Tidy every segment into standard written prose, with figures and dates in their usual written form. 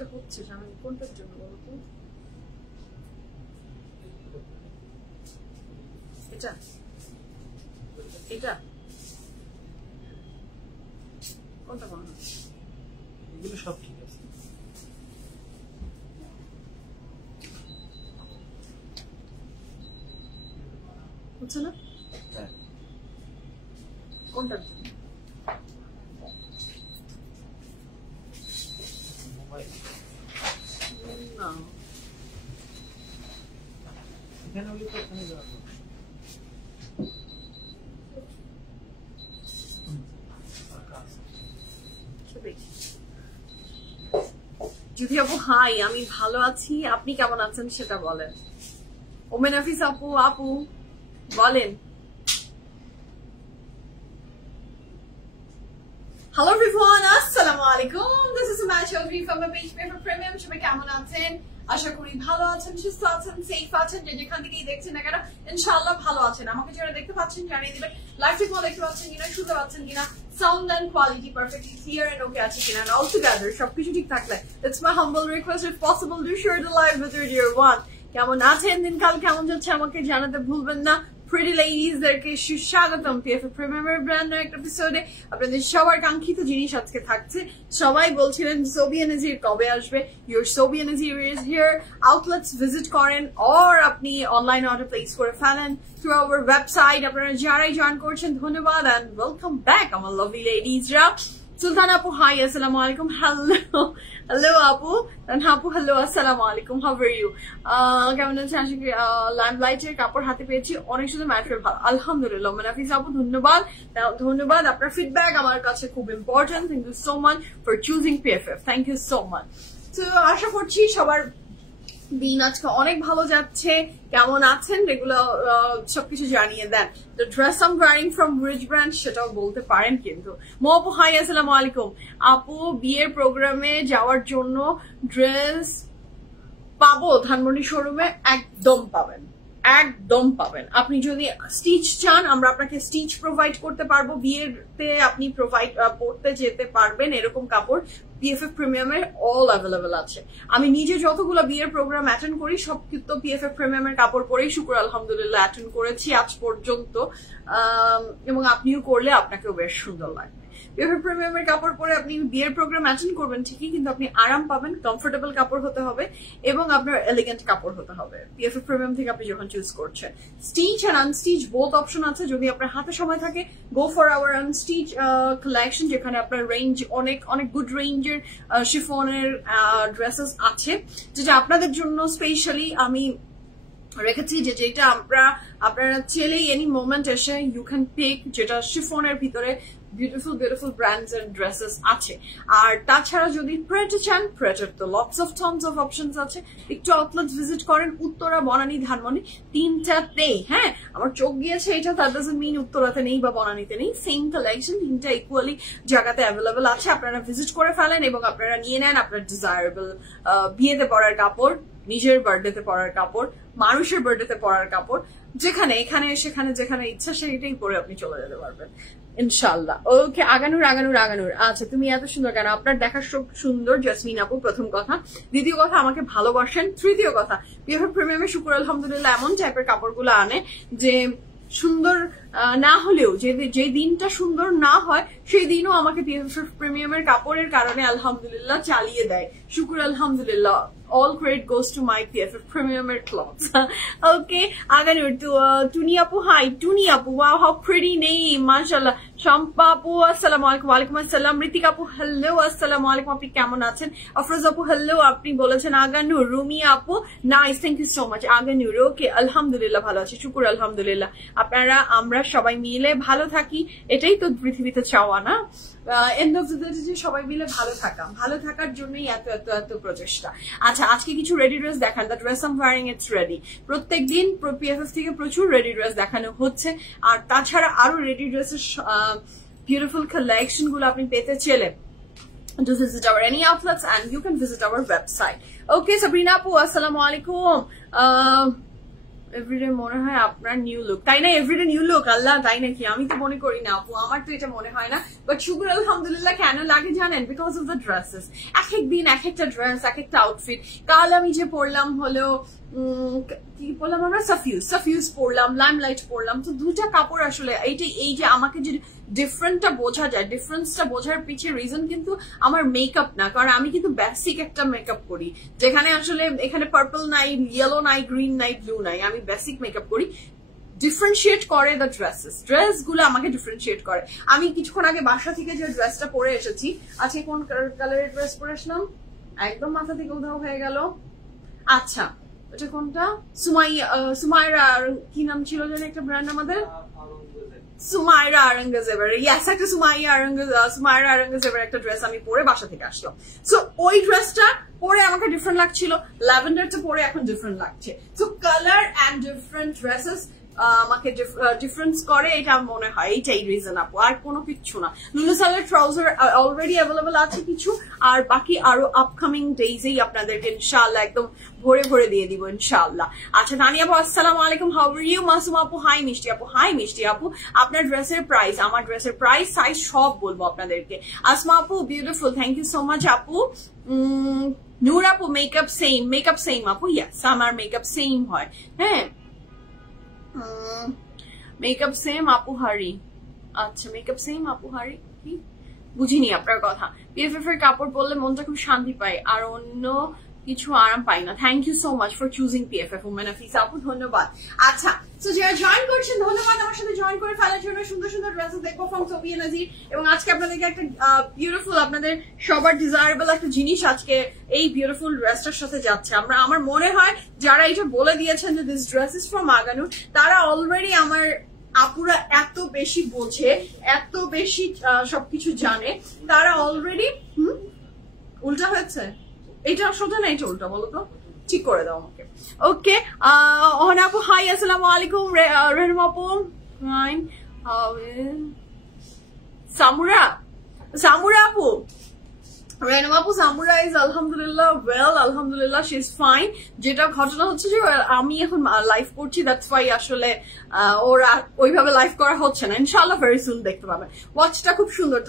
একটা হচ্ছে আমি কোনটার জন্য বলো তো? এটা এটা কোনটা মনে হচ্ছে? এগুলো সব ঠিক আছে। হচ্ছে না? হ্যাঁ। কোনটার জন্য? না এখানে হলে তো ওখানে যাওয়া হবে। যদি আপু হাই, আমি ভালো আছি, আপনি কেমন আছেন সেটা বলেন। ওমেন হাফিজ আপু, আপু বলেন। Hello everyone, assalamu alaikum. This is Umay Chaudhary from the page PFF Premium. সবাই কেমন আছেন? আশা করি ভালো আছেন, সুস্থ আছেন, সেফ আছেন, যেখান থেকেই দেখছেন না কেন ইনশাআল্লাহ ভালো আছেন। আমাকে যারা দেখতে পাচ্ছেন জানিয়ে দিবেন লাইভ ঠিক মতো দেখতে পাচ্ছেন কিনা, শুনতে পাচ্ছেন কিনা, sound and quality perfectly clear and okay আছে কিনা, অল টুগেদার সবকিছু ঠিক থাকলে it's my humble request if possible do share the live with your dear one. কেমন আছেন, দিনকাল কেমন যাচ্ছে আমাকে জানাতে ভুলবেন না। Pretty ladies দেরকে সুস্বাগতম PFF Premium ব্র্যান্ড একটা এপিসোডে। আপনাদের সবার কাঙ্ক্ষিত জিনিস আজকে থাকছে। সবাই বলছিলেন সোবিয়া নাজির কবে আসবে। Your Sobia Nazir is here. Outlets visit করেন or আপনি অনলাইন অর্ডার প্লেস করে ফেলেন through our website. আপনারা যারাই জয়েন করছেন ধন্যবাদ and welcome back আমার lovely ladiesরা। সুলতান আপু হাই, আসসালামু আলাইকুম। হ্যালো হ্যালো আপু, আপু হ্যালো আসসালামু আলাইকুম, হাউ আর ইউ? কেমন আছেন? আশা করি লাইটের কাপড় হাতে পেয়েছি, অনেক সুন্দর ম্যাটেরিয়াল ভালো আলহামদুলিল্লাহ। নাফিস আপু ধন্যবাদ ধন্যবাদ, আপনার ফিডব্যাক আমার কাছে খুব important. Thank you so much for choosing PFF, thank you so much. তো আশা করছি সবার দিন আজকে অনেক ভালো যাচ্ছে। কেমন আছেন এগুলো সবকিছু জানিয়ে দেন। The dress I'm wearing from which brand সেটাও বলতে পারেন। কিন্তু মো আপু হাই, আসসালামু আলাইকুম। আপু বিয়ের প্রোগ্রামে যাওয়ার জন্য ড্রেস পাবো ধানমন্ডি শোরুমে? একদম পাবেন, একদম পাবেন। আপনি যদি স্টিচ চান আমরা আপনাকে স্টিচ প্রোভাইড করতে পারবো। বিয়েতে আপনি প্রোভাইড পড়তে যেতে পারবেন এরকম কাপড় PFF প্রিমিয়ামের অল অ্যাভেলেবল আছে। আমি নিজে যতগুলো বিয়ের প্রোগ্রাম অ্যাটেন্ড করি সব কিন্তু PFF প্রিমিয়ামের কাপড় পরেই শুক্র আলহামদুলিল্লাহ অ্যাটেন্ড করেছি আজ পর্যন্ত, এবং আপনিও করলে আপনাকেও বেশ সুন্দর লাগবে। PFF প্রিমিয়ামের কাপড় পরে আপনি বিয়ের প্রোগ্রাম অ্যাটেন্ড করবেন ঠিকই, কিন্তু আপনি আরাম পাবেন, কমফোর্টেবল কাপড় হতে হবে এবং আপনার এলিগেন্ট কাপড় হতে হবে PFF প্রিমিয়াম থেকে আপনি যখন চুজ করছেন। Stitch and unstitch both option আছে। যদি আপনার হাতে সময় থাকে go for our unstitch collection, যেখানে আপনার রেঞ্জ অনেক অনেক গুড রেঞ্জের শিফনের ড্রেসেস আছে, যেটা আপনাদের জন্য স্পেশালি আমি রেখেছি, যেটা আপনারা চাইলেই এনি মোমেন্ট এসে ইউ ক্যান পিক, যেটা শিফনের ভিতরে beautiful beautiful brands and dresses আছে। আর তাছাড়া যদি প্রেটে চান, প্রেটের তো lots of tons of options আছে। একটু আউটলেট ভিজিট করেন, উত্তরা, বনানী, ধানমন্ডি তিনটাতেই। হ্যাঁ, আমার চোখ গিয়েছে এটা দ্যাট ডাজন্ট মিন উত্তরাতে নেই বা বনানীতে নেই, সেম কালেকশন তিনটা ইকুয়ালি জায়গাতে অ্যাভেলেবল আছে। আপনারা ভিজিট করে ফেলেন এবং আপনারা নিয়ে নেন আপনার ডিজায়ারেবল বিয়েতে পরার কাপড়, নিজের বার্থডেতে পরার কাপড়, মানুষের বার্থডেতে পরার কাপড়, যেখানে এখানে সেখানে যেখানে ইচ্ছা সেইটাই পরে আপনি চলে যেতে পারবেন ইনশাল্লাহ। ওকে, আগানুর আগানুর আগানুর। আচ্ছা, তুমি এত সুন্দর কেন? আপনার দেখার সব সুন্দর জেসমিন আপু, প্রথম কথা। দ্বিতীয় কথা, আমাকে ভালোবাসেন। তৃতীয় কথা, PFF প্রিমিয়ামে শুক্র আলহামদুলিল্লাহ এমন টাইপের কাপড়গুলো আনে যে সুন্দর না হলেও যে দিনটা সুন্দর না হয় সেই দিনও আমাকে PFF প্রিমিয়ামের কাপড়ের কারণে আলহামদুলিল্লাহ চালিয়ে দেয়। শুক্র আলহামদুলিল্লাহ। All credit goes to my PFF Premium clothes. Okay, Aganur to Tuni Apu. Hi, Tuni Apu. Wow, how pretty name, mashallah. Shampa Apu, assalamu alaikum. Walaikum assalam. Ritika Apu, hello, assalamu alaikum. Api kemon achen? Afroz Apu, hello. Apni bolechen Aganur. Rumi Apu, nice. Thank you so much. Aganur. Okay, alhamdulillah bhalo achi. Shukur alhamdulillah. Apnara amra shobai mile bhalo thaki. Etai to পৃথিবীতে চাওয়া না। End of the day সবাই মিলে ভালো থাকার জন্যই এত প্রচেষ্টা। আচ্ছা, আজকে কিছু রেডি ড্রেস দেখান। The dress I'm wearing it's ready. প্রত্যেকদিন PFF থেকে প্রচুর রেডি ড্রেস দেখানো হচ্ছে। আর তাছাড়া আরো রেডি ড্রেসের বিউটিফুল কালেকশন গুলো আপনি পেতে চাইলে to visit our any outlets and you can visit our website. Okay, Sabrina Apu, assalamu alaikum. Everyday মনে হয় আপনার নিউ লুক, তাই না? এভরিডে নিউ লুক, আল্লাহ তাই নাকি? আমি তো মনে করি না আপু, আমার তো এটা মনে হয় না। বাট শুক্র আলহামদুলিল্লাহ কেন লাগে জানেন? Because of the dresses. এক এক দিন এক একটা ড্রেস, এক একটা আউটফিট। কাল আমি যে পরলাম হলো কি বললাম আমরা, সাফিউজ পরলাম, লাইমলাইট পরলাম। তো দুটা কাপড় আসলে এই যে আমাকে যে ডিফারেন্টটা বোঝা যায়, ডিফারেন্সটা বোঝার পিছিয়ে রিজন কিন্তু আমার মেকআপ না, কারণ আমি কিন্তু বেসিক একটা মেকআপ করি, যেখানে আসলে এখানে পার্পল নাই, ইয়েলো নাই, গ্রিন নাই, ব্লু নাই, আমি বেসিক মেকআপ করি। ডিফারেন্সিয়েট করে দ্য ড্রেস গুলো আমাকে ডিফারেন্সিয়েট করে। আমি কিছুক্ষণ আগে বাসা থেকে যে ড্রেসটা পরে এসেছি, আজকে কোন কালারের ড্রেস পরে আসলাম একদম মাথা থেকে উধাও হয়ে গেল। আচ্ছা এটা কোনটা? সুমাইরা, কি নাম ছিল জানি একটা ব্র্যান্ড আমাদের, সুমাইরা আরঙ্গজেবের। ইয়েস, একটা সুমাইরা আরঙ্গজেবের একটা ড্রেস আমি পরে বাসা থেকে আসলাম। সো ওই ড্রেসটা পরে আমাকে ডিফারেন্ট লাগছিল, ল্যাভেন্ডারটা পরে এখন ডিফারেন্ট লাগছে। So colour and different dresses আমাকে ডিফারেন্স করে, এটা মনে হয় এইটাই রিজন আপু, আর কোনো কিচ্ছু না। লুলুসালের ট্রাউজার অলরেডি অ্যাভেলেবল আছে কিছু, আর বাকি আরো আপকামিং ডেজেই আপনাদেরকে ইনশাআল্লাহ একদম ভরে ভরে দিয়ে দিব ইনশাআল্লাহ। আচ্ছা নানিয়া আপু আসসালামু আলাইকুম, হাউ আর ইউ? মাসুম আপু হাই, মিষ্টি আপু হাই। মিষ্টি আপু আপনার ড্রেসের প্রাইস, আমার ড্রেসের প্রাইস, সাইজ সব বলবো আপনাদেরকে। আসমা আপু beautiful, thank you so much আপু। নূর আপু মেকআপ সেম আপু, ইয়েস আমার মেকআপ সেম হয়। হ্যাঁ মেকআপ সেম আপু হারি। আচ্ছা মেকআপ সেম আপু হারি, কি বুঝিনি আপনার কথা। পিএফএফ এর কাপড় পরলে মনটা খুব শান্তি পায়, আর অন্য কিছু আরাম পাই না। Thank you so much for choosing PFF women Hafiz আপু, ধন্যবাদ। আচ্ছা তো যারা জয়েন করছেন ধন্যবাদ আমার সাথে জয়েন করে ফেলার জন্য। সুন্দর সুন্দর ড্রেসেস দেখবো ফ্রম সোফিয়া নাজির, এবং আজকে আপনাদেরকে একটা বিউটিফুল, আপনাদের সবার ডিজায়ারেবল একটা জিনিস আজকে এই বিউটিফুল ড্রেসটার সাথে যাচ্ছে। আমার মনে হয় যারা এটা বলে দিয়েছেন যে this dress is from Aganoor, তারা অলরেডি আমার আপুরা এত বেশি বোঝে, এত বেশি সবকিছু জানে, তারা অলরেডি উল্টা হয়েছে। এটা সোজা না, এটা উল্টা, বলো তো, ঠিক করে দাও আমাকে। ওকে অহনা আপু হাই, আসসালামু আলাইকুম। রেহনুমা আপু ফাইন। সামুরা আপু, রেহনুমা আপু সামুরা ইজ আলহামদুলিল্লাহ ওয়েল, আলহামদুলিল্লাহ শি ইজ ফাইন। যেটা ঘটনা হচ্ছে যে আমি এখন লাইভ করছি, দ্যাটস ওয়াই আসলে ওরা ওইভাবে লাইভ করা হচ্ছে না। ইনশাআল্লাহ ভেরি সুন দেখতে পাবেন। ওয়াচটা খুব সুন্দর,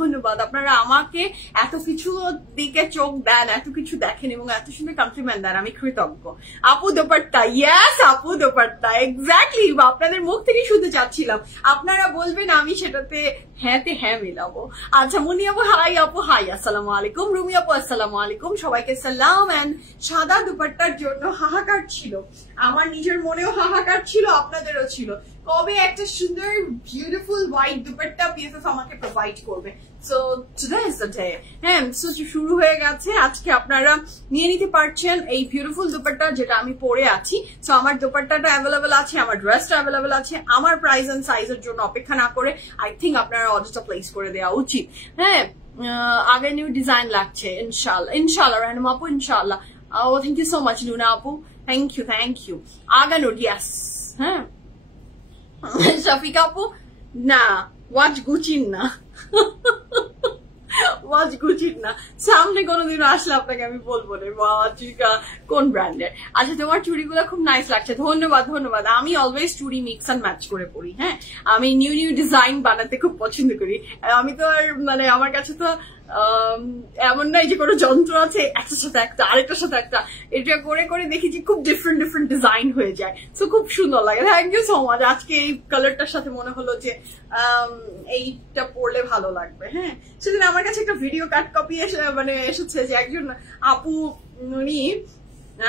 ধন্যবাদ। আপনারা আমাকে এত কিছু দিকে চোখ দেন, এত কিছু দেখেন এবং এত সুন্দর কমপ্লিমেন্ট দেন, আমি কৃতজ্ঞ। আপু দোপাট্টা, ইয়েস আপু দোপাট্টা, এক্স্যাক্টলি আপনাদের মুখ থেকে শুনতে চাচ্ছিলাম। আপনারা বলবেন, আমি সেটাতে হ্যাঁতে হ্যাঁ মিলাবো। আচ্ছা মুনি আপু হাই, আপু হাই, আসসালামু আলাইকুম। রুমি আপু আসসালামু আলাইকুম, সবাইকে সালাম। এন্ড সাদা দুপাট্টার জন্য হাহাকার ছিল, আমার নিজের মনেও হাহাকার ছিল, আপনাদেরও ছিল। কবে একটা সুন্দর বিউটিফুল হোয়াইট দুপাট্টা পিএফএফ আমাকে প্রোভাইড করবে? So today is the day. হ্যাঁ সো শুরু হয়ে গেছে। আজকে আপনারা নিয়ে নিতে পারছেন এই বিউটিফুল দুপাট্টা যেটা আমি পরে আছি। সো আমার দুপাট্টাটা অ্যাভেলেবল আছে, আমার ড্রেসটা অ্যাভেলেবল আছে। আমার প্রাইস এন্ড সাইজের জন্য অপেক্ষা না করে আই থিঙ্ক আপনারা অর্ডারটা প্লেস করে দেওয়া উচিত। হ্যাঁ আগে নিউ ডিজাইন লাগছে ইনশাআল্লাহ রেহনুমা আপু ইনশাআল্লাহ। Oh thank you so much Luna আপু, থ্যাংক ইউ। আগানুর ইয়েস। হ্যাঁ শাফিকা আপু না, ওয়াচ গুচিন না, ওয়াচ গুচিন না, সামনে কোনোদিন আসলে আপনাকে আমি বলবো না ওয়াচিকা কোন ব্র্যান্ডের। আচ্ছা তোমার চুড়িগুলো খুব নাইস লাগছে, ধন্যবাদ। আমি অলওয়েজ চুড়ি মিক্স অ্যান্ড ম্যাচ করে পরি। হ্যাঁ আমি নিউ ডিজাইন বানাতে খুব পছন্দ করি। আমি তো আর মানে আমার কাছে তো এমন নাই যে কোনো যন্ত্র আছে একটার সাথে একটা আরেকটার সাথে একটা, এটা করে দেখেছি খুব ডিফারেন্ট ডিজাইন হয়ে যায়। সো খুব সুন্দর লাগে। Thank you so much. আজকে এই কালারটার সাথে মনে হলো যে এইটা পরলে ভালো লাগবে। হ্যাঁ সেদিন আমার কাছে একটা ভিডিও কাট কপি এসেছে যে একজন আপু, উনি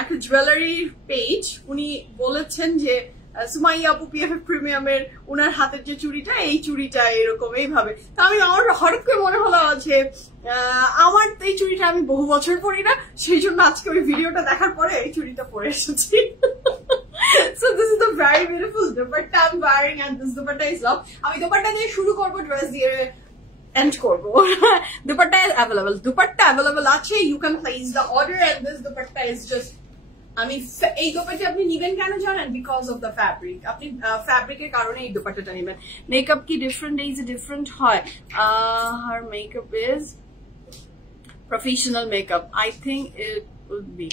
একটা জুয়েলারি পেজ, উনি বলেছেন যে সুমাইয়া আপু পিএফএফ প্রিমিয়ামের উনার হাতের যে চুড়িটা, এই চুড়িটা এরকম এইভাবে। তো আমার হঠাৎ করে মনে হলো যে আমার এই চুড়িটা আমি বহু বছর পরি না, সেই জন্য আজকে ওই ভিডিওটা দেখার পরে এই চুড়িটা পরে এসেছি। So this is the very beautiful dupatta I'm wearing and this dupatta is love. আমি দুপাট্টা দিয়ে শুরু করবো, ড্রেস দিয়ে এন্ড করবো। Dupatta is available, dupatta available আছে, you can place the order and this dupatta is just, আমি এই দোপাট্টা আপনি নিবেন কেন জানেন? Because of the fabric. আপনি ফ্যাব্রিকের কারণে এই দোপাট্টাটা নেবেন। মেকআপ কি ডিফারেন্ট ডেজে ডিফারেন্ট হয়? Her makeup is professional makeup, I think it would be.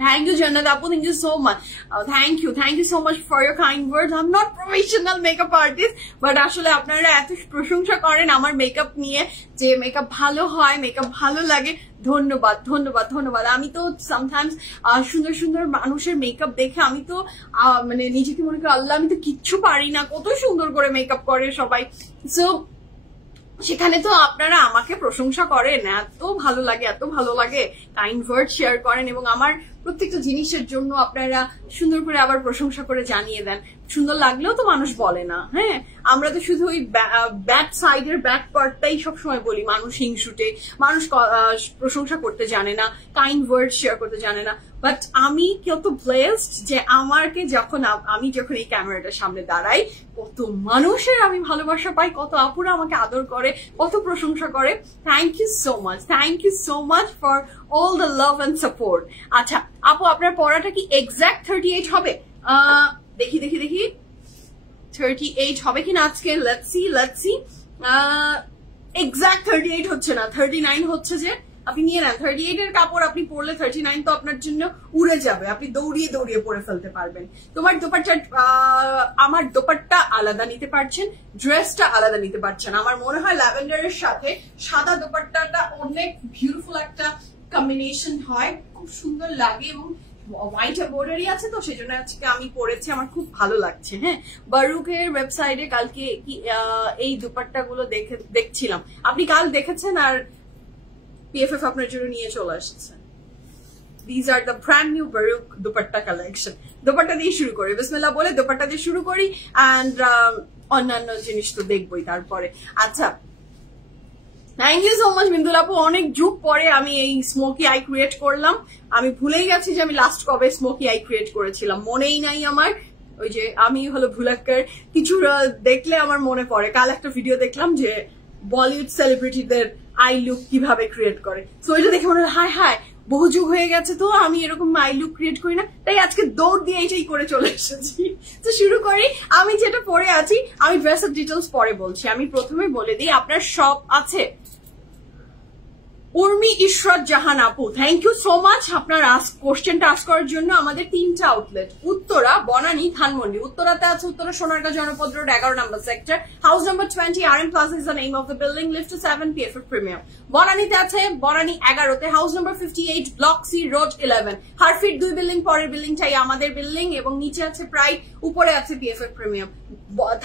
Thank you, Jannat Apu. Thank you so much. Thank you so much for your kind words. I'm not professional makeup artist, but আসলে আপনারা এত প্রশংসা করেন আমার makeup নিয়ে যে makeup ভালো হয়, মেকআপ ভালো লাগে। ধন্যবাদ ধন্যবাদ ধন্যবাদ। আমি তো সামটাইমস সুন্দর সুন্দর মানুষের মেকআপ দেখে আমি তো মানে নিজেকে মনে করি আল্লাহ আমি তো কিচ্ছু পারি না, কত সুন্দর করে মেকআপ করে সবাই। সো সেখানে তো আপনারা আমাকে প্রশংসা করেন, এত ভালো লাগে, এত ভালো লাগে, কাইন্ড ওয়ার্ড শেয়ার করেন এবং আমার প্রত্যেকটা জিনিসের জন্য আপনারা সুন্দর করে আবার প্রশংসা করে জানিয়ে দেন। সুন্দর লাগলেও তো মানুষ বলে না, হ্যাঁ আমরা তো শুধু ওই ব্যাড সাইডের ব্যাড পার্টটাই সবসময় বলি। মানুষ হিংসুটে, মানুষ প্রশংসা করতে জানে না, কাইন্ড ওয়ার্ড শেয়ার করতে জানে না। বাট আমি কত ব্লেসড যে আমি যখন এই ক্যামেরাটার সামনে দাঁড়াই কত মানুষের আমি ভালোবাসা পাই, কত আপুরা আমাকে আদর করে, কত প্রশংসা করে। Thank you so much for all the love and support. আচ্ছা আপু আপনার পড়াটা কি এক্সাক্ট 38 হবে? দেখি 38 হবে কিনা আজকে। Let's see. এক্সাক্ট 38 হচ্ছে না, 39 হচ্ছে। যে আপনি নিয়ে নেন 38 এর কাপড়, আপনি পরলে 39 তো আপনার জন্য উড়ে যাবে, আপনি দৌড়িয়ে পরে ফেলতে পারবেন। তোমার দোপাট্টা আমার দোপাট্টা আলাদা নিতে পারছেন, ড্রেসটা আলাদা নিতে পারছেন। আমার মনে হয় ল্যাভেন্ডারের সাথে সাদা দোপাট্টাটা অনেক বিউটিফুল একটা কম্বিনেশন হয়, খুব সুন্দর লাগে এবং হোয়াইট এমব্রয়ডারি আছে তো সেজন্য আজকে আমি পরেছি, আমার খুব ভালো লাগছে। হ্যাঁ বারুকের ওয়েবসাইটে কালকে এই দুপাট্টা গুলো দেখছিলাম, আপনি কাল দেখেছেন আর PFF আপনার জন্য নিয়ে চলে আসছে। These are the brand new Baruch dupatta collection. Dupatta দিয়ে শুরু করি, বিসমিল্লাহ বলে দুপাট্টা দিয়ে শুরু করি and অন্যান্য জিনিস তো দেখবই তারপরে। আচ্ছা থ্যাংক ইউ সো মাচ বিন্দুল আপু, অনেক যুগ পরে আমি এই স্মোকি আই ক্রিয়েট করলাম। আমি ভুলেই গেছি যে আমি লাস্ট কবে স্মোকি আই ক্রিয়েট করেছিলাম, মনেই নাই আমার। ওই যে আমি হলো ভুলাক্কার, কিছু দেখলে আমার মনে পড়ে। কাল একটা ভিডিও দেখলাম যে বলিউড সেলিব্রিটিদের আই লুক কিভাবে ক্রিয়েট করে, তো ওইটা দেখে মনে হয় হায় হায় বহু যুগ হয়ে গেছে তো আমি এরকম আই লুক ক্রিয়েট করি না, তাই আজকে দৌড় দিয়ে এইটাই করে চলে এসেছি। তো শুরু করি। আমি যেটা পরে আছি, আমি ড্রেসের ডিটেলস পরে বলছি, আমি প্রথমে বলে দিই আপনার শপ আছে উর্মি ইশরাত জাহান আপু, থ্যাংক ইউ সো মাচ আপনার কোশ্চেনটা আস্ক করার জন্য। আমাদের 3টা আউটলেট, উত্তরা, বনানী, ধানমন্ডি। উত্তরাতে আছে উত্তরা সোনারগাঁ জনপদ রোড 11 নম্বর sector, house number 20, RM Plaza is the name of the building, lift to 7, PFF Premium। বনানীতে আছে বনানী 11তে, house number 58, block C, road 11। হারফিট 2 বিল্ডিং পরের বিল্ডিংটাই আমাদের বিল্ডিং এবং নিচে আছে প্রায়, উপরে আছে PFF Premium।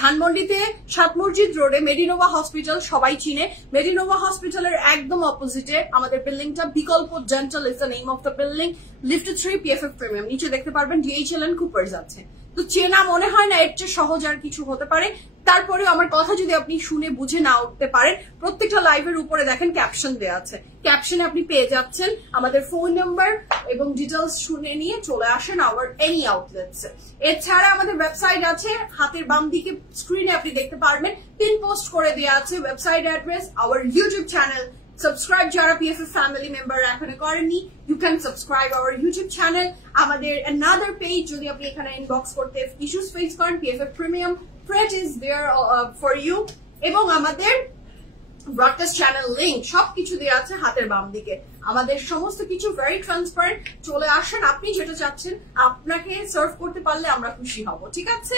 ধানমন্ডিতে 7 মসজিদ রোডে মেডিনোভা হসপিটাল, সবাই চিনে, মেডিনোভা হসপিটালের একদম অপোজিটে আমাদের বিল্ডিংটা, বিকল্প dental is the name of the building, lift 3, PFF Premium। নিচে দেখতে পারবেন DHL and Coopers আছে। তো চেনা মনে হয় না এর চেয়ে সহজ আর কিছু হতে পারে। তারপরেও আমার কথা যদি আপনি শুনে বুঝে না উঠতে পারেন, প্রত্যেকটা লাইভের উপরে দেখেন ক্যাপশন দেওয়া আছে, ক্যাপশনে আপনি পেয়ে যাচ্ছেন আমাদের ফোন নাম্বার এবং ডিটেলস শুনে নিয়ে চলে আসেন আওয়ার এনি আউটলেটস। এছাড়া আমাদের ওয়েবসাইট আছে, হাতের বাম দিকে স্ক্রিনে আপনি দেখতে পারবেন পিন পোস্ট করে দেওয়া আছে website address, our YouTube channel. Subscribe যারা PFF ফ্যামিলি মেম্বার এখনো করেননি, you can subscribe our YouTube channel. আমাদের অ্যানাদার পেজ, যদি আপনি এখানে ইনবক্স করতে ইস্যুস ফেস করেন, PFF Premium Fred is there for you। এবং আমাদের ব্রডকাস্ট চ্যানেল লিংক সবকিছু দেওয়া আছে হাতের বাম দিকে। আমাদের সমস্ত কিছু ভেরি ট্রান্সপারেন্ট, চলে আসেন, আপনি যেটা চাচ্ছেন আপনাকে সার্ভ করতে পারলে আমরা খুশি হব, ঠিক আছে?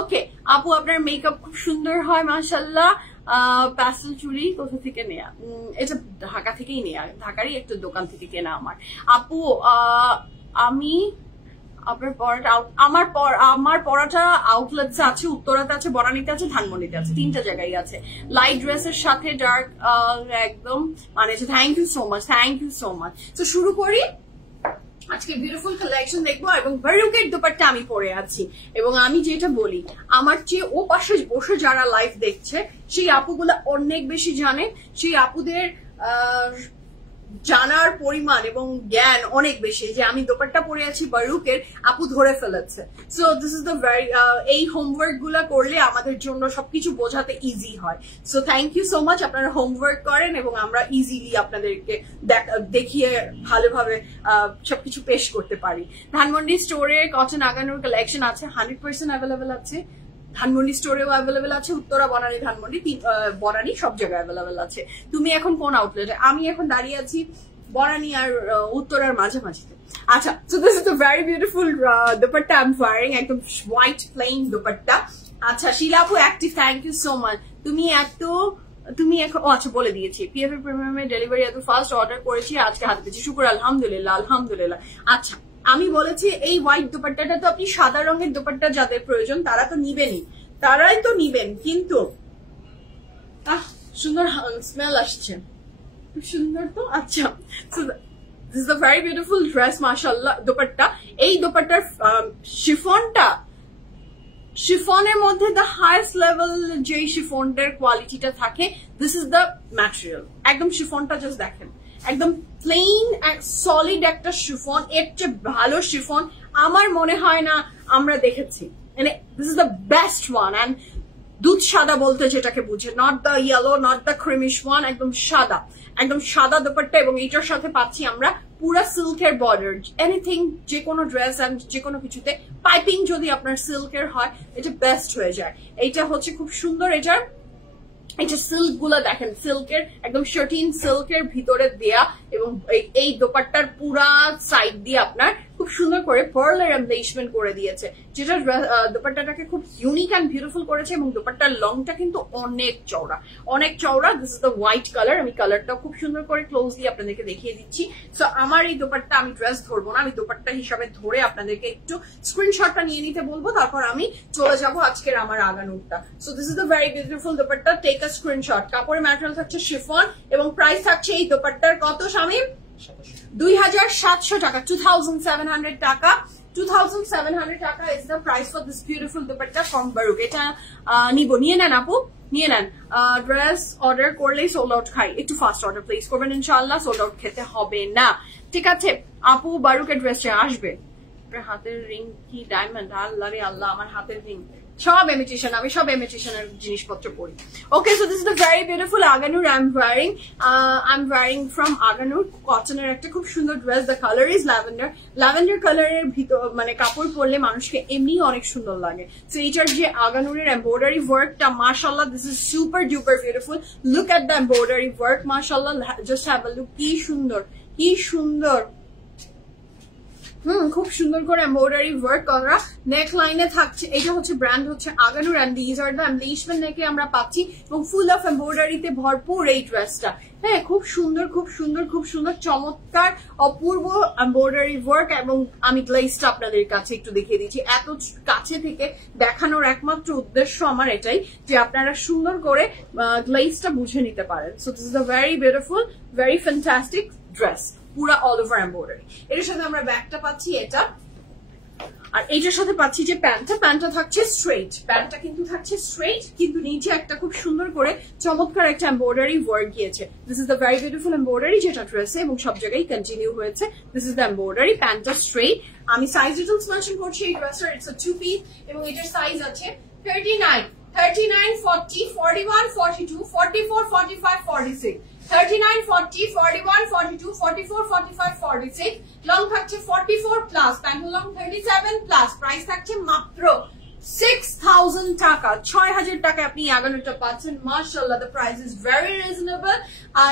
ওকে আপু আপনার মেকআপ খুব সুন্দর হয় মাশাআল্লাহ। প্যাস্টেল চুড়ি কোথা থেকে নেয়া? এটা ঢাকা থেকেই নেয়া, ঢাকারই একটা দোকান থেকে কেনা আমার। আপু আমি আপনার পড়াটা আমার পড়াটা আউটলেটস আছে, উত্তরাতে আছে, বনানীতে আছে, ধানমন্ডিতে আছে, 3টা জায়গায় আছে। লাইট ড্রেসের সাথে ডার্ক একদম মানে থ্যাংক ইউ সো মাচ। তো শুরু করি। আজকে বিউটিফুল কালেকশন দেখবো এবং বারুকের দুপাট্টা আমি পরে আছি। এবং আমি যেটা বলি, আমার চেয়ে ও পাশে বসে যারা লাইভ দেখছে সেই আপুগুলা অনেক বেশি জানে, সেই আপুদের জানার পরিমাণ এবং জ্ঞান অনেক বেশি। যে আমি দোপাট্টা পরে আছি বারুকের, আপু ধরে ফেলেছে। So this is the very, এই হোমওয়ার্ক গুলা করলে আমাদের জন্য সবকিছু বোঝাতে ইজি হয়। So thank you so much, আপনারা হোমওয়ার্ক করেন এবং আমরা ইজিলি আপনাদেরকে দেখিয়ে ভালোভাবে সবকিছু পেশ করতে পারি। ধানমন্ডি স্টোরে কটন আগানোর কালেকশন আছে, 100% অ্যাভেলেবেল আছে। ধানমন্ডি স্টোরেও অ্যাভেলেবেল আছে, উত্তরা, বনানী, ধানমন্ডি, বনানী সব জায়গায় অ্যাভেলেবেল আছে। তুমি এখন কোন আউটলেটে? আমি এখন দাঁড়িয়ে আছি বনানী আর উত্তরার মাঝামাঝিতে। আচ্ছা, so this is the very beautiful dupatta I'm wearing, একদম white plain dupatta। আচ্ছা শিলাপু active, thank you so much. তুমি এখন আচ্ছা বলে দিয়েছি পিএফ প্রিমিয়ামের ডেলিভারি এত ফাস্ট অর্ডার করেছি, আজকে হাতে পেয়েছি, শুকর আলহামদুলিল্লাহ আলহামদুলিল্লাহ। আচ্ছা আমি বলেছি এই হোয়াইট দুপাট্টাটা তো আপনি সাদা রঙের দুপাট্টা যাদের প্রয়োজন তারা তো নিবেনই, তারাই তো নিবেন, কিন্তু সুন্দর স্মেল আসছে, খুব সুন্দর তো। আচ্ছা this is a very beautiful dress mashallah dupatta. এই দুপাট্টার শিফনের মধ্যে দ্য হাইয়েস্ট লেভেল যে শিফনটার কোয়ালিটিটা থাকে, দিস ইজ দ্য ম্যাটেরিয়াল। একদম শিফনটা জাস্ট দেখেন, একদম প্লেন সলিড একটা শিফন, এর চেয়ে ভালো শিফন আমার মনে হয় না আমরা দেখেছি। মানে this is the best one. And দুধ সাদা বলতে যেটাকে বুঝে, not the yellow, not the creamish one, একদম সাদা দুপাট্টা। এবং এইটার সাথে পাচ্ছি আমরা পুরা সিল্কের বর্ডার, এনিথিং, যে কোনো ড্রেস এন্ড যে কোনো কিছুতে পাইপিং যদি আপনার সিল্কের হয় এটা বেস্ট হয়ে যায়। এইটা হচ্ছে খুব সুন্দর, এটা সিল্ক গুলা দেখেন, সিল্কের একদম শার্টিন সিল্কের ভিতরে দেয়া, এবং এই দোপাট্টার পুরা সাইড দিয়ে আপনার খুব সুন্দর করে পার্লের এমব্লেশমেন্ট করে দিয়েছে, যেটা দোপাট্টাটাকে খুব ইউনিক অ্যান্ড বিউটিফুল করেছে। এবং দোপাট্টার লংটা কিন্তু অনেক চওড়া। This is the white colour. আমি কালারটা খুব সুন্দর করে ক্লোজলি আপনাদেরকে দেখিয়ে দিচ্ছি। সো আমার এই দোপাট্টা, আমি ড্রেস ধরবো না, আমি দোপাট্টা হিসাবে ধরে আপনাদেরকে একটু স্ক্রিনশটটা নিয়ে নিতে বলবো, তারপর আমি চলে যাবো আজকের আমার আগানোরটা। So this is the very beautiful dupatta, take a screenshot. কাপড়ের ম্যাটেরিয়াল থাকছে শিফন এবং প্রাইস থাকছে এই দোপাট্টার কত শামিম? 2700 টাকা, 2700 টাকা। 2700 টাকা is the price for this beautiful dupatta from Baruch. এটা নিয়ে নেন আপু, নিয়ে নেন। ড্রেস অর্ডার করলেই সোল্ড আউট খাই, একটু ফাস্ট অর্ডার প্লেস করবেন, ইনশাআল্লাহ সোল্ড আউট খেতে হবে না, ঠিক আছে? আপু বারুকের ড্রেসটা আসবে। হাতের রিং কি ডায়মন্ড? আল্লাহ রে আল্লাহ, আমার হাতের রিং সব ইমিটেশন, আমি সব ইমিটেশনের জিনিসপত্র পরি। Okay, so this is the very beautiful Aghanoor I am wearing from Aghanoor কটনের একটা খুব সুন্দর dress. The colour is lavender কালারের ভিতর, মানে কাপড় পরলে মানুষকে এমনি অনেক সুন্দর লাগে। সো এইটার যে আগানুরের এমব্রয়ডারি ওয়ার্কটা, মাশাআল্লাহ, this is super duper beautiful. Look at the embroidery work, মাশাআল্লাহ, জাস্ট হ্যাভ আ লুক, কি সুন্দর। খুব সুন্দর করে এমব্রয়ডারি ওয়ার্ক করা। নেক লাইনে থাকছে, এটা হচ্ছে ব্র্যান্ড হচ্ছে Aganoor, and these are the এমব্লেশমেন্ট নেকে আমরা পাচ্ছি, এবং ফুল অফ এমব্রয়ডারিতে ভরপুর এই ড্রেসটা। হ্যাঁ, খুব সুন্দর চমৎকার অপূর্ব এমব্রয়ডারি ওয়ার্ক। এবং আমি গ্লেজটা আপনাদের কাছে একটু দেখিয়ে দিচ্ছি। এত কাছে থেকে দেখানোর একমাত্র উদ্দেশ্য আমার এটাই যে আপনারা সুন্দর করে গ্লেজটা বুঝে নিতে পারেন। So this is a very beautiful, very fantastic dress, পুরা অল ওভার এমব্রয়ডারি। এটার সাথে আমরা ব্যাগটা পাচ্ছি এটা, আর এইটার সাথে পাচ্ছি যে প্যান্টটা থাকছে স্ট্রেইট, প্যান্টটা কিন্তু থাকছে স্ট্রেইট, কিন্তু নিচে একটা খুব সুন্দর করে চমৎকার একটা এমব্রয়ডারি ওয়ার্ক গিয়েছে। This is the very beautiful embroidery, যেটা ড্রেসে এবং সব জায়গায় কন্টিনিউ হয়েছে। দিস ইজ দ্য এমব্রয়ডারি, প্যান্টটা স্ট্রেইট। আমি সাইজ ডিটেইলস মেনশন করছি এই ড্রেসের, ইটস আ 2 পিস, এবং এটার সাইজ আছে 39, 40, 41, 42, 44, 45, 46, 39, 40, 41, 42, 44, 45, 46, লং থাকছে 44 plus, pant long 37 plus. Price থাকছে মাত্র 6000 টাকা, 6000 টাকা আপনি আগানোটা পাচ্ছেন। মাশাআল্লাহ, the price is very reasonable.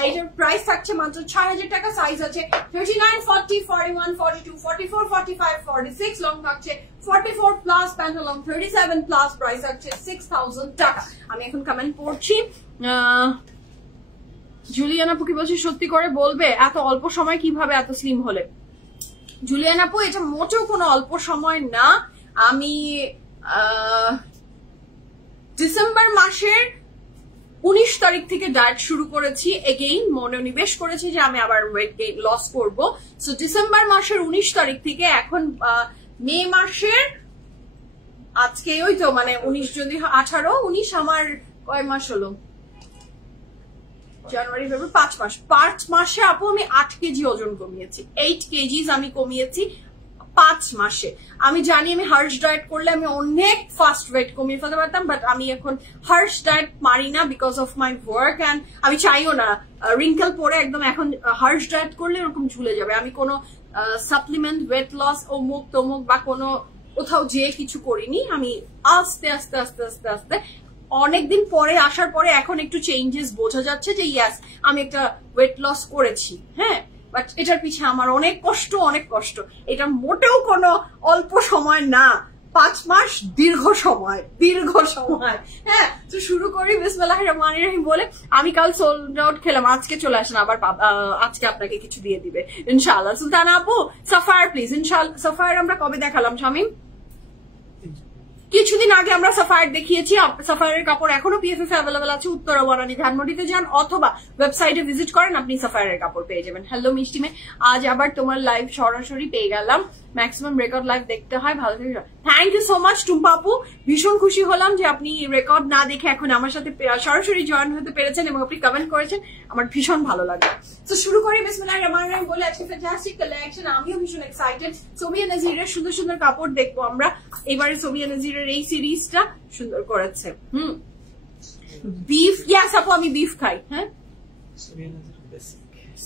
এটার প্রাইস থাকছে মাত্র 6000 টাকা। সাইজ আছে 39, 40, 41, 42, 44, 45, 46, লং থাকছে 44 plus, pant long 37 plus. Price থাকছে 6000 টাকা। আমি এখন কমেন্ট পড়ছি। জুলিয়ান আপু কি বলছে, সত্যি করে বলবে এত অল্প সময় কিভাবে এত স্লিম হলে? জুলিয়ান আপু, এটা মোটেও কোনো অল্প সময় না। আমি ডিসেম্বর মাসের 19 তারিখ থেকে ডায়েট শুরু করেছি, এগেইন মনোনিবেশ করেছি যে আমি আবার ওয়েট গেইন লস করব। সো ডিসেম্বর মাসের 19 তারিখ থেকে এখন মে মাসের আজকে ওই তো মানে 19 যদি 18, 19 আমার কয় মাস হলো? জানুয়ারি, ফেব্রুয়ারি, 5 মাস। 5 মাসে আপু আমি 8 কেজি ওজন কমিয়েছি, 8 কেজিস আমি কমিয়েছি 5 মাসে। আমি জানি আমি হার্শ ডায়েট করলে আমি অনেক ফাস্ট ওয়েট কমিয়ে ফেলতে পারতাম, বাট আমি এখন হার্শ ডায়েট মারি না because of my work, and আমি চাইও না রিঙ্কেল পরে একদম এখন হার্শ ডায়েট করলে এরকম ঝুলে যাবে। আমি কোনো সাপ্লিমেন্ট, ওয়েট লস, অমুক তমুক বা কোনো কোথাও যেয়ে কিছু করিনি। আমি আস্তে আস্তে আস্তে আস্তে আস্তে অনেকদিন পরে আসার পরে এখন একটু চেঞ্জেস বোঝা যাচ্ছে যে ইয়াস আমি একটা ওয়েট লস করেছি। হ্যাঁ, বাট এটার পিছে আমার অনেক কষ্ট, অনেক কষ্ট। এটা মোটেও কোনো অল্প সময় না, 5 মাস দীর্ঘ সময়, দীর্ঘ সময়। হ্যাঁ, তো শুরু করি বিসমিল্লাহির রহমানির রহিম বলে। আমি কাল সোল্ড আউট খেলাম, আজকে চলে আসেন আবার, আজকে আপনাকে কিছু দিয়ে দিবে ইনশাআল্লাহ। সুলতানা আপু সাফায়ার প্লিজ, ইনশাআল্লাহ। সাফায়ার আমরা কবে দেখালাম শামিম? কিছুদিন আগে আমরা সাফায়ার দেখিয়েছি। সাফায়ারের কাপড় এখনো পিএফএফ অ্যাভেলেবল আছে, উত্তরা বনানী ধানমন্ডিতে যান অথবা ওয়েবসাইটে ভিজিট করেন, আপনি সাফায়ারের কাপড় পেয়ে যাবেন। হ্যালো মিষ্টি মে, আজ আবার তোমার লাইভ সরাসরি পেয়ে গেলাম, ম্যাক্সিমাম রেকর্ড লাইভ দেখতে হয়, ভালো থেকে। Thank you so much Tumpa আপু, ভীষণ খুশি হলাম যে আপনি রেকর্ড না দেখে এখন আমার সাথে সরাসরি জয়েন হতে পেরেছেন এবং আপনি কমেন্ট করেছেন, আমার ভীষণ ভালো লাগলো। তো শুরু করি বিসমিল্লাহির রহমানির রহিম বলে। আজকে ফ্যান্টাস্টিক কালেকশন, আমিও ভীষণ এক্সাইটেড। সোবিয়া নাজিরের সুন্দর সুন্দর কাপড় দেখবো আমরা এবারে। সোবিয়া নাজিরের এই সিরিজটা সুন্দর করেছে। বিফ, ইয়াস আপু আমি বিফ খাই। হ্যাঁ,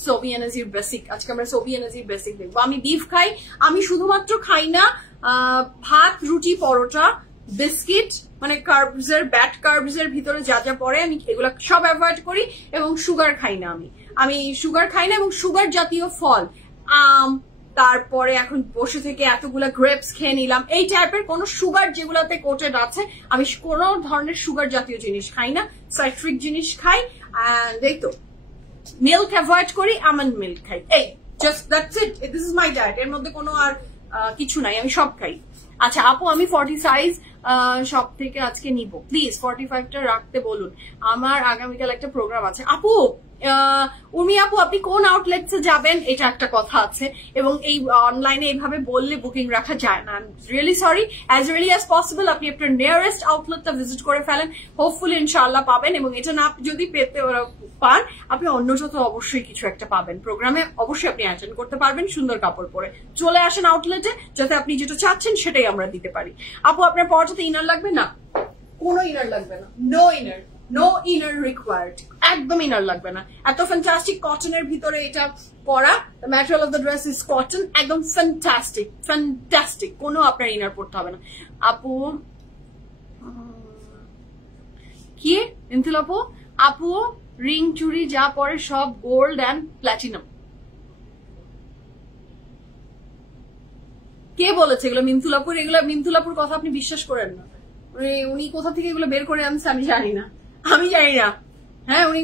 সোবিয়া নাজির বেসিক, আজকে আমরা সোবিয়া নাজির বেসিক দেখবো। আমি বিফ খাই, আমি শুধুমাত্র খাই না ভাত, রুটি, পরোটা, বিস্কিট, মানে কার্বস এর, ব্যাড কার্বস এর ভিতরে যা যা পড়ে আমি এগুলো সব অ্যাভয়েড করি, এবং সুগার খাই না। আমি সুগার খাই না, এবং সুগার জাতীয় ফল, আম, তারপরে এখন বসে থেকে এতগুলা গ্রেপস খেয়ে নিলাম, এই টাইপের কোন সুগার যেগুলাতে কোটেড আছে, আমি কোন ধরনের সুগার জাতীয় জিনিস খাই না। সাইট্রিক জিনিস খাই, এন্ড এই তো মিল্ক অ্যাভয়েড করি, আমন্ড মিল্ক খাই। এই just that's it, this is my diet. এর মধ্যে কোনো আর কিছু নাই, আমি সব খাই। আচ্ছা আপু, আমি 40 সাইজ সব থেকে আজকে নিব, প্লিজ 45টা রাখতে বলুন, আমার আগামীকাল একটা প্রোগ্রাম আছে। আপু উর্মি আপু, আপনি কোন আউটলেটসে যাবেন এটা একটা কথা আছে, এবং এই অনলাইনে এইভাবে বললে বুকিং রাখা যায় না। Really sorry, as early as possible আপনি আপনার নিয়ারেস্ট আউটলেটটা ভিজিট করে ফেলেন, হোপফুলি ইনশাআল্লাহ পাবেন। এবং এটা না যদি পেতে পান, আপনি অন্য যত অবশ্যই কিছু একটা পাবেন প্রোগ্রামে, অবশ্যই আপনি অ্যাটেন্ড করতে পারবেন সুন্দর কাপড় পরে। চলে আসেন আউটলেটে, যাতে আপনি যেটা চাচ্ছেন সেটাই আমরা দিতে পারি। আপু আপনার পরটাতে ইনার লাগবে না? কোনো ইনার লাগবে না, no inner, no inner required, একদম ইনার লাগবে না। এত ফ্যান্টাস্টিক কটনের ভিতরে এটা পরা, material of the dress is cotton, একদম ফ্যান্টাস্টিক ফ্যান্টাস্টিক, কোনো আপনার ইনার পড়তে হবে না। আপু কি ইন্তুল আপু, আপু রিং চুড়ি যা পরে সব গোল্ড অ্যান্ড প্ল্যাটিনাম। কে বলেছে এগুলো? মিন্তুলাপুর। এগুলো মিন্তুলাপুর কথা আপনি বিশ্বাস করেন না, উনি কোথা থেকে এগুলো বের করে আনছে আমি জানি না, আমি জানি না। হ্যাঁ, উনি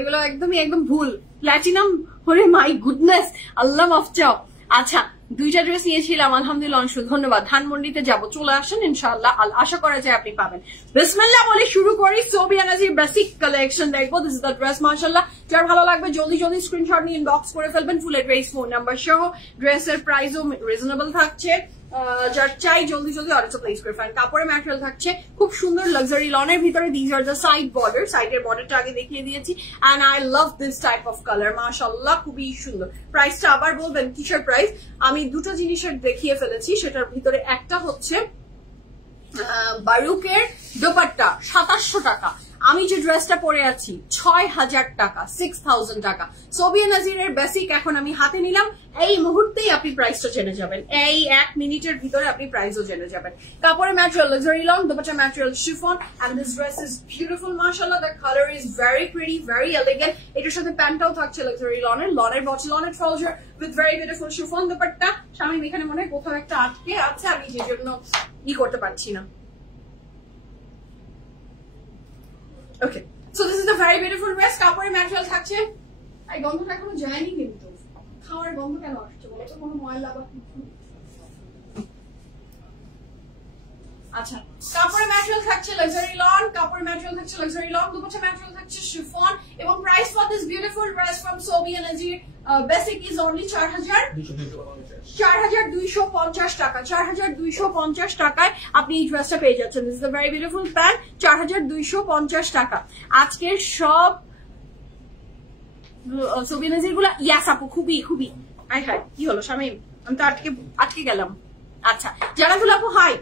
এগুলো একদমই একদম ভুল। প্ল্যাটিনাম, ওরে মাই গুডনেস, আল্লাহ মাফ চাও। আচ্ছা, 2টা ড্রেস নিয়েছিলাম, আলহামদুলিল্লাহ, ধন্যবাদ। ধানমন্ডিতে যাব, চলে আসেন ইনশাআল্লাহ, আশা করা যায় আপনি পাবেন। বিসমিল্লাহ বলে শুরু করি, সোবিয়া নাজির বেসিক কালেকশন দেখবো। দিস ইজ দ্য ড্রেস, মাশাআল্লাহ। যার ভালো লাগবে জলদি জলদি স্ক্রিনশট নিয়ে ইনবক্স করে ফেলবেন, ফুল অ্যাড্রেস, ফোন নাম্বার সহ। ড্রেসের প্রাইসও রিজনেবল থাকছে, যার চাই জলদি জলদি অর্ডারটা প্লেস করে ফেলেন। কাপড়ের ম্যাটেরিয়াল থাকছে খুব সুন্দর লাক্সারি লনের ভিতরে। This are the side border, সাইডের বর্ডারটা আগে দেখিয়ে দিয়েছি, and I love this type of colour, মাশাআল্লাহ, খুবই সুন্দর। প্রাইসটা আবার বলবেন কিসের প্রাইস? আমি দুটো জিনিসের দেখিয়ে ফেলেছি, সেটার ভিতরে একটা হচ্ছে বারুকের দোপাট্টা 2700 টাকা। আমি যে ড্রেসটা পরে আছি 6000 টাকা, 6000 টাকা। সোবিয়া নাজিরের বেসিক এখন আমি হাতে নিলাম, এই মুহূর্তেই আপনি প্রাইসটা জেনে যাবেন, এই 1 মিনিটের ভিতরে আপনি প্রাইসও জেনে যাবেন। কাপড়ের material luxury lawn, dupatta material chiffon, and this dress is beautiful, মাশাআল্লাহ। The colour is very pretty, very elegant. এটার সাথে প্যান্টটাও থাকছে লাক্সারি লনের বটল, লনের trouser with very beautiful chiffon dupatta. Shamim এখানে মনে হয় কোথাও একটা আটকে আছে, আমি যে জন্য করতে পারছি না। Okay, so this is a very beautiful dress. কাপড়ের ম্যাটেরিয়াল থাকছে, এই গন্ধটা এখনো যায়নি, কিন্তু খাওয়ার গন্ধ কেন আসছে বলো তো? কোনো ময়লা বা কিছু? আচ্ছা, কাপড়ের ম্যাটেরিয়াল থাকছে লাক্সারি লন, কাপড়ের ম্যাটেরিয়াল থাকছে লাক্সারি লন, দুপাট্টা ম্যাটেরিয়াল থাকছে শিফন, এবং price for this beautiful dress from Sobia Nazir basic is only 4250 টাকা। 4250 টাকায় আপনি এই ড্রেসটা পেয়ে যাচ্ছেন। This is a very beautiful pant, 4250 টাকা। আজকের সব সোবিয়া নাজির গুলা, ইয়াস আপু, খুবই খুবই। হাই হাই, কি হলো শামিম? আমি তো আটকে গেলাম। আচ্ছা, জানাতুল আপু হাই।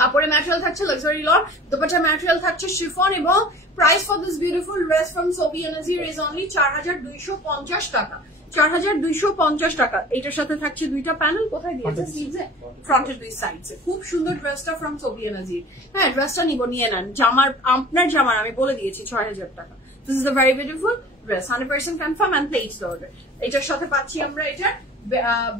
কাপড়ের ম্যাটেরিয়াল থাকছে লাক্সারি লন, দোপাট্টা ম্যাটেরিয়াল থাকছে শিফন, এবং price for this beautiful dress from Sobia Nazir is only 4250 টাকা। 4250 টাকা। এটার সাথে থাকছে 2টা প্যানেল, কোথায় দিয়েছে? স্লিভসে, ফ্রন্টের 2 সাইডসে। খুব সুন্দর ড্রেসটা ফ্রম সোবিয়া নাজির। হ্যাঁ, ড্রেসটা নিয়ে নেন। আপনার জামার আমি বলে দিয়েছি 6000 টাকা। This is a very beautiful dress 100% confirm and place the order. এটার সাথে পাচ্ছি আমরা এটার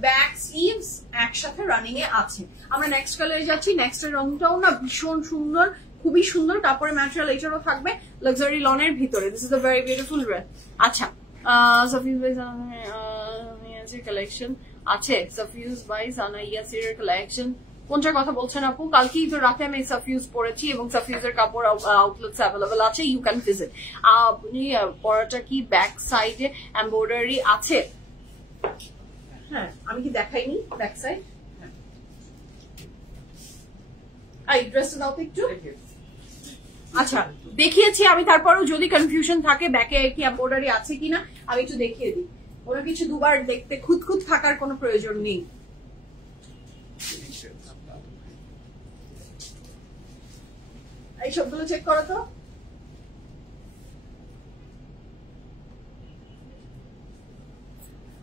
ব্যাক স্লিভস একসাথে রানিং এ আছে। আমরা নেক্সট কালারে যাচ্ছি। নেক্সট এর রংটাও না ভীষণ সুন্দর, খুবই সুন্দর। কাপড়ের ম্যাটেরিয়াল এটারও থাকবে লাক্সারি লনের ভিতরে। This is a very beautiful dress. আচ্ছা, সাফিউজ বাই জানা কালেকশন আছে, সাফিউজ বাই জানা ইয়াসির কালেকশন। কোনটার কথা বলছেন আপু? কালকেই তো রাতে আমি সাফিউজ পরেছি এবং সাফিউজের কাপড় আউটলেটস অ্যাভেলেবল আছে, ইউ ক্যান ভিজিট। আপনি পরাটা কি ব্যাক সাইডে এমব্রয়ডারি আছে? হ্যাঁ, আমি কি দেখাইনি ব্যাক সাইড? এই ড্রেসটা দাও তো একটু। আচ্ছা, দেখিয়েছি আমি, তারপরও যদি কনফিউশন থাকে ব্যাকে কি এমব্রয়ডারি আছে কিনা আমি একটু দেখিয়ে দিই। ওরা কিছু দুবার দেখতে খুঁত থাকার কোনো প্রয়োজন নেই। এই সবগুলো চেক করো তো।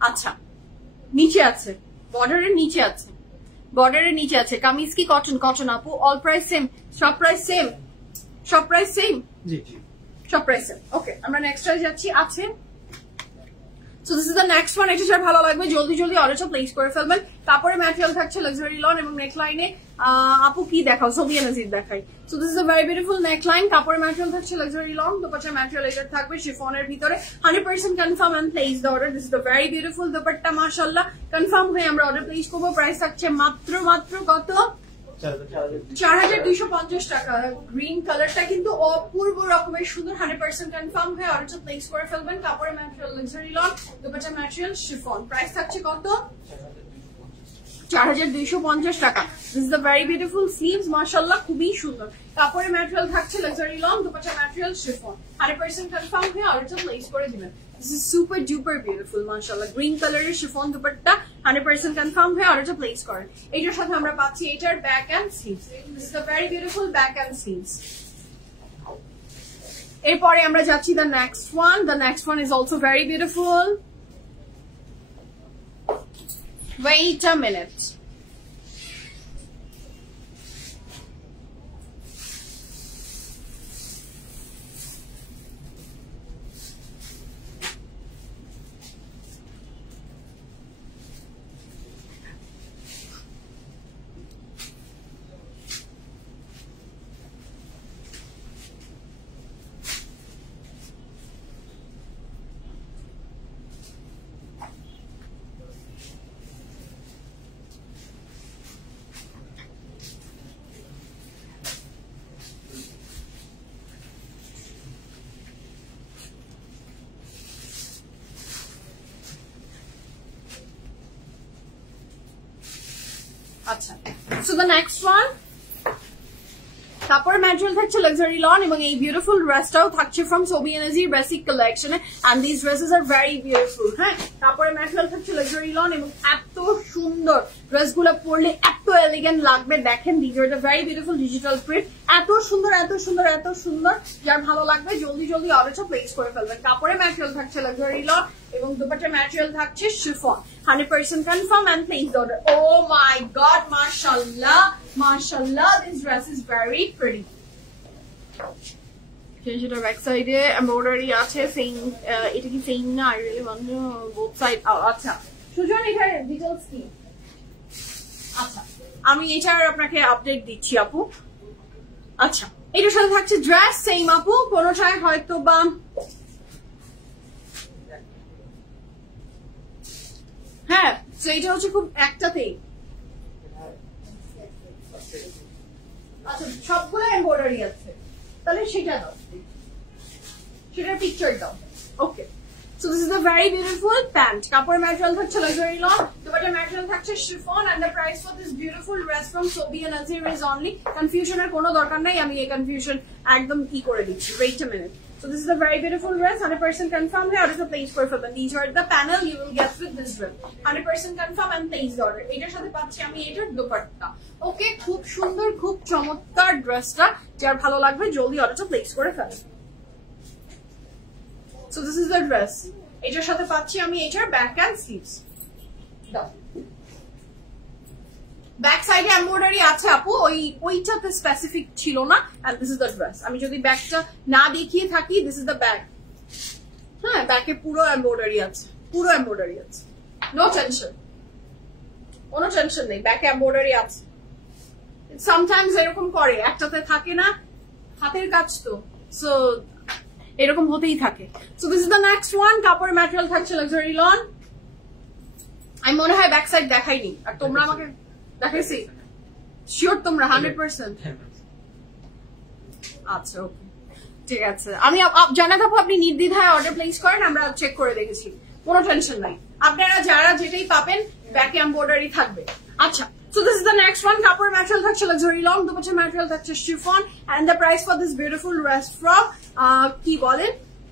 আচ্ছা, নিচে আছে, বর্ডারের নিচে আছে, বর্ডারের নিচে আছে। কামিজ কি কটন? কটন আপু। All price same? সব প্রাইস সেম? সব প্রাইস সেম? জি, সব প্রাইস সেম। ওকে, আমরা নেক্সট টাই যাচ্ছি। আছে, so this is the next one. এটা যার ভালো লাগবে জলদি জলদি অর্ডারটা প্লেস করে ফেলবেন। কাপড়ের ম্যাটেরিয়াল থাকছে লাক্সারি লন এবং নেকলাইনে আপু কি দেখাও? সোবিয়া নাজির দেখাই। So this is a very beautiful neckline. কাপড়ের ম্যাটেরিয়াল থাকছে লাক্সারি লন, দোপাট্টার ম্যাটেরিয়াল এটা থাকবে শিফনের ভিতরে। 100% confirm and place the order. This is the very beautiful dupatta, মাশাআল্লাহ। কনফার্ম হয়ে আমরা অর্ডার প্লেস করবো। প্রাইস থাকছে মাত্র কত? 4250 টাকা। গ্রিন কালারটা কিন্তু অপূর্ব রকমের সুন্দর। 100% কনফার্ম হয়ে অর্ডারটা প্লেস করে ফেলবেন। কাপড়ের ম্যাটেরিয়াল লাক্সারি লন, দোপাট্টার ম্যাটেরিয়াল শিফন। প্রাইস থাকছে কত? 4250 টাকা। This is the very beautiful sleeves, মাশাআল্লাহ, খুবই সুন্দর। কাপড়ের ম্যাটেরিয়াল থাকছে লাক্সারি লন, দোপাট্টার ম্যাটেরিয়াল শিফন। 100% কনফার্ম হয়ে অর্ডারটা প্লেস করে দিবেন। This is super duper beautiful, mashallah. Green color chiffon dupatta, 100% confirm হয়ে অর্ডারটা প্লেস করেন। এটার সাথে আমরা পাচ্ছি এটার back and sleeves. This is the very beautiful back and sleeves. এরপরে আমরা যাচ্ছি the next one. The next one is also very beautiful. Wait a minute. আচ্ছা, সো দ্য নেক্সট ওয়ান। কাপড়ের ম্যাটেরিয়াল থাকছে লাক্সারি লন এবং এই beautiful ড্রেসটাও থাকছে ফ্রম সোবিয়া নাজির বেসিক কালেকশনে। And this dresses are very beautiful. হ্যাঁ, কাপড়ের ম্যাটেরিয়াল থাকছে লাক্সারি লন এবং এত সুন্দর। ড্রেসগুলো পরলে এত এলিগেন্ট লাগবে। দেখেন, this are the very beautiful digital print. এত সুন্দর, এত সুন্দর, এত সুন্দর। যার ভালো লাগবে জলদি জলদি অর্ডারটা প্লেস করে ফেলবেন। কাপড়ের ম্যাটেরিয়াল থাকছে লাক্সারি লন এবং দুপাট্টার ম্যাটেরিয়াল থাকছে chiffon. 100% confirm and place the order. Oh my god, mashallah, mashallah, this dress is very pretty. সেটা ব্যাক সাইডে এমব্রয়ডারি আছে। সেম, এটা কি সেম না? I really want both side. আচ্ছা, সুজন এটার ডিটেইলস কি? আচ্ছা, আমি এটার আপনাকে আপডেট দিচ্ছি আপু। আচ্ছা, এটার সাথে থাকছে ড্রেস সেম আপু, কোনোটায় হয়তো বা হ্যাঁ, সেইটা হচ্ছে খুব একটাতেই। আচ্ছা, সবগুলো এমব্রয়ডারি আছে, তাহলে সেটা দাও, সেটার পিকচার দাও। Okay, so this is a very beautiful pant. কাপড়ের ম্যাটেরিয়াল থাকছে লাক্সারি লন, দুপাট্টার ম্যাটেরিয়াল থাকছে chiffon and the price for this beautiful dress from Sobia Nazir is only. কনফিউশনের কোনো দরকার নাই, আমি এই কনফিউশন একদম কি করে দিচ্ছি। Wait a minute. So this is a very beautiful dress, 100% confirm here. Order to place for them. These are the panel you will get with this dress. 100% confirm and place the order. এটার সাথে পাচ্ছি আমি এটার দোপাট্টা। ওকে, খুব সুন্দর, খুব চমৎকার ড্রেসটা। যার ভালো লাগবে জলদি অর্ডারটা প্লেস করে ফেলুন। So this is the dress. এটার সাথে পাচ্ছি আমি এটার ব্যাক এন্ড স্লিভস। দাও। ব্যাক সাইডে এমব্রয়ডারি আছে আপু, ওইটাতে স্পেসিফিক ছিল না। And this is the dress. আমি যদি ব্যাকটা না দেখিয়ে থাকি, দিস ইজ দ্য ব্যাক। হ্যাঁ ব্যাকে পুরো এমব্রয়ডারি আছে, পুরো এমব্রয়ডারি আছে, নো টেনশন, কোনো টেনশন নেই, ব্যাকে এমব্রয়ডারি আছে। সামটাইমস এরকম করে, একটাতে থাকে না, হাতের কাজ তো, সো এরকম হতেই থাকে। So this is the next one. কাপড়ের ম্যাটেরিয়াল থাকছে লাক্সারি লন। আমি মনে হয় ব্যাক সাইড দেখাইনি, আর তোমরা আমাকে দেখাইছি শিওর তোমরা 100%? আচ্ছা ওকে ঠিক আছে, আমি জানাতে আপনি নির্দ্বিধায় অর্ডার প্লেস করেন, আমরা চেক করে দেখেছি, কোনো টেনশন নাই। আপনারা যারা যেটাই পাবেন ব্যাকে এমব্রয়ডারি থাকবে। আচ্ছা, so this is the next one. কাপড়ের ম্যাটেরিয়াল থাকছে লাক্সারি লং, দুপাশের ম্যাটেরিয়াল থাকছে chiffon, and the price for this beautiful rest from কি বলেন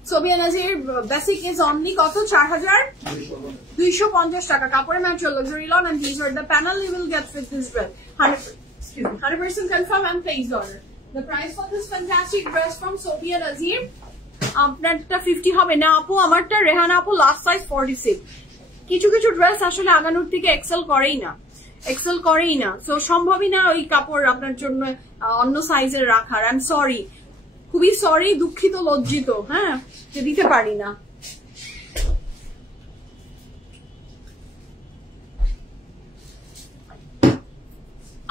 Sobia Nazir basic is only কত? 4250 টাকা। কাপড়ের material luxury long, and these are the panel you will get with this dress. 100% confirm and place order. The price for this fantastic dress from Sobia Nazir, আপনারটা 50 হবে না আপু, আমারটা রেহানা আপু লাস্ট সাইজ 46। কিছু কিছু ড্রেস আসলে আগানোর থেকে এক্সেল করেই না, সো সম্ভবই না ওই কাপড় আপনার জন্য অন্য সাইজের রাখার। আই এম সরি, খুবই সরি, দুঃখিত, লজ্জিত, হ্যাঁ, যে দিতে পারি না।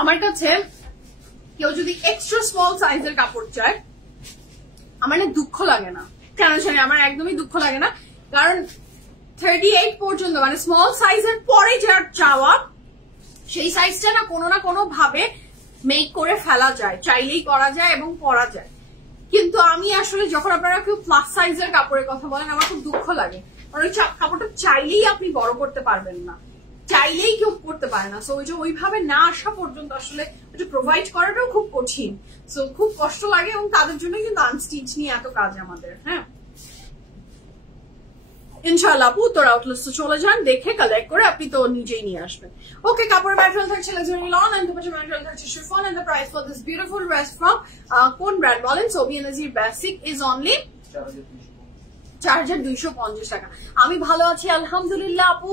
আমার কাছে কেউ যদি এক্সট্রা স্মল সাইজের কাপড় চায়, আমার না দুঃখ লাগে না, কেন জানি আমার একদমই দুঃখ লাগে না, কারণ 38 পর্যন্ত মানে স্মল সাইজের পরে যার চাওয়া সেই সাইজটা না কোনো ভাবে মেক করে ফেলা যায়, চাইলেই করা যায় এবং পরা যায়। কিন্তু আমি আসলে যখন আপনারা কেউ প্লাস সাইজের কাপড়ের কথা বলেন, আমার খুব দুঃখ লাগে, কারণ ওই কাপড়টা চাইলেই আপনি বড় করতে পারবেন না, চাইলেই কেউ করতে পারে না। সো ওই যে ওইভাবে না আসা পর্যন্ত আসলে ওটা প্রোভাইড করাটাও খুব কঠিন, সো খুব কষ্ট লাগে, এবং তাদের জন্য কিন্তু আনস্টিচ নিয়ে এত কাজ আমাদের। হ্যাঁ ইনশাআল্লাহ আপু তোর আউটলেটে চলে যান, দেখে কালেক্ট করে আপনি তো নিজেই নিয়ে আসবেন। ওকে, কাপড়ের ম্যাটেরিয়াল থাকছে লাক্সারি লন, এন্ড দুপাশের ম্যাটেরিয়াল থাকছে chiffon, and the price for this beautiful dress from কোন ব্র্যান্ড বলেন? Sobia Nazir basic is only 4250 টাকা। আমি ভালো আছি আলহামদুলিল্লাহ আপু,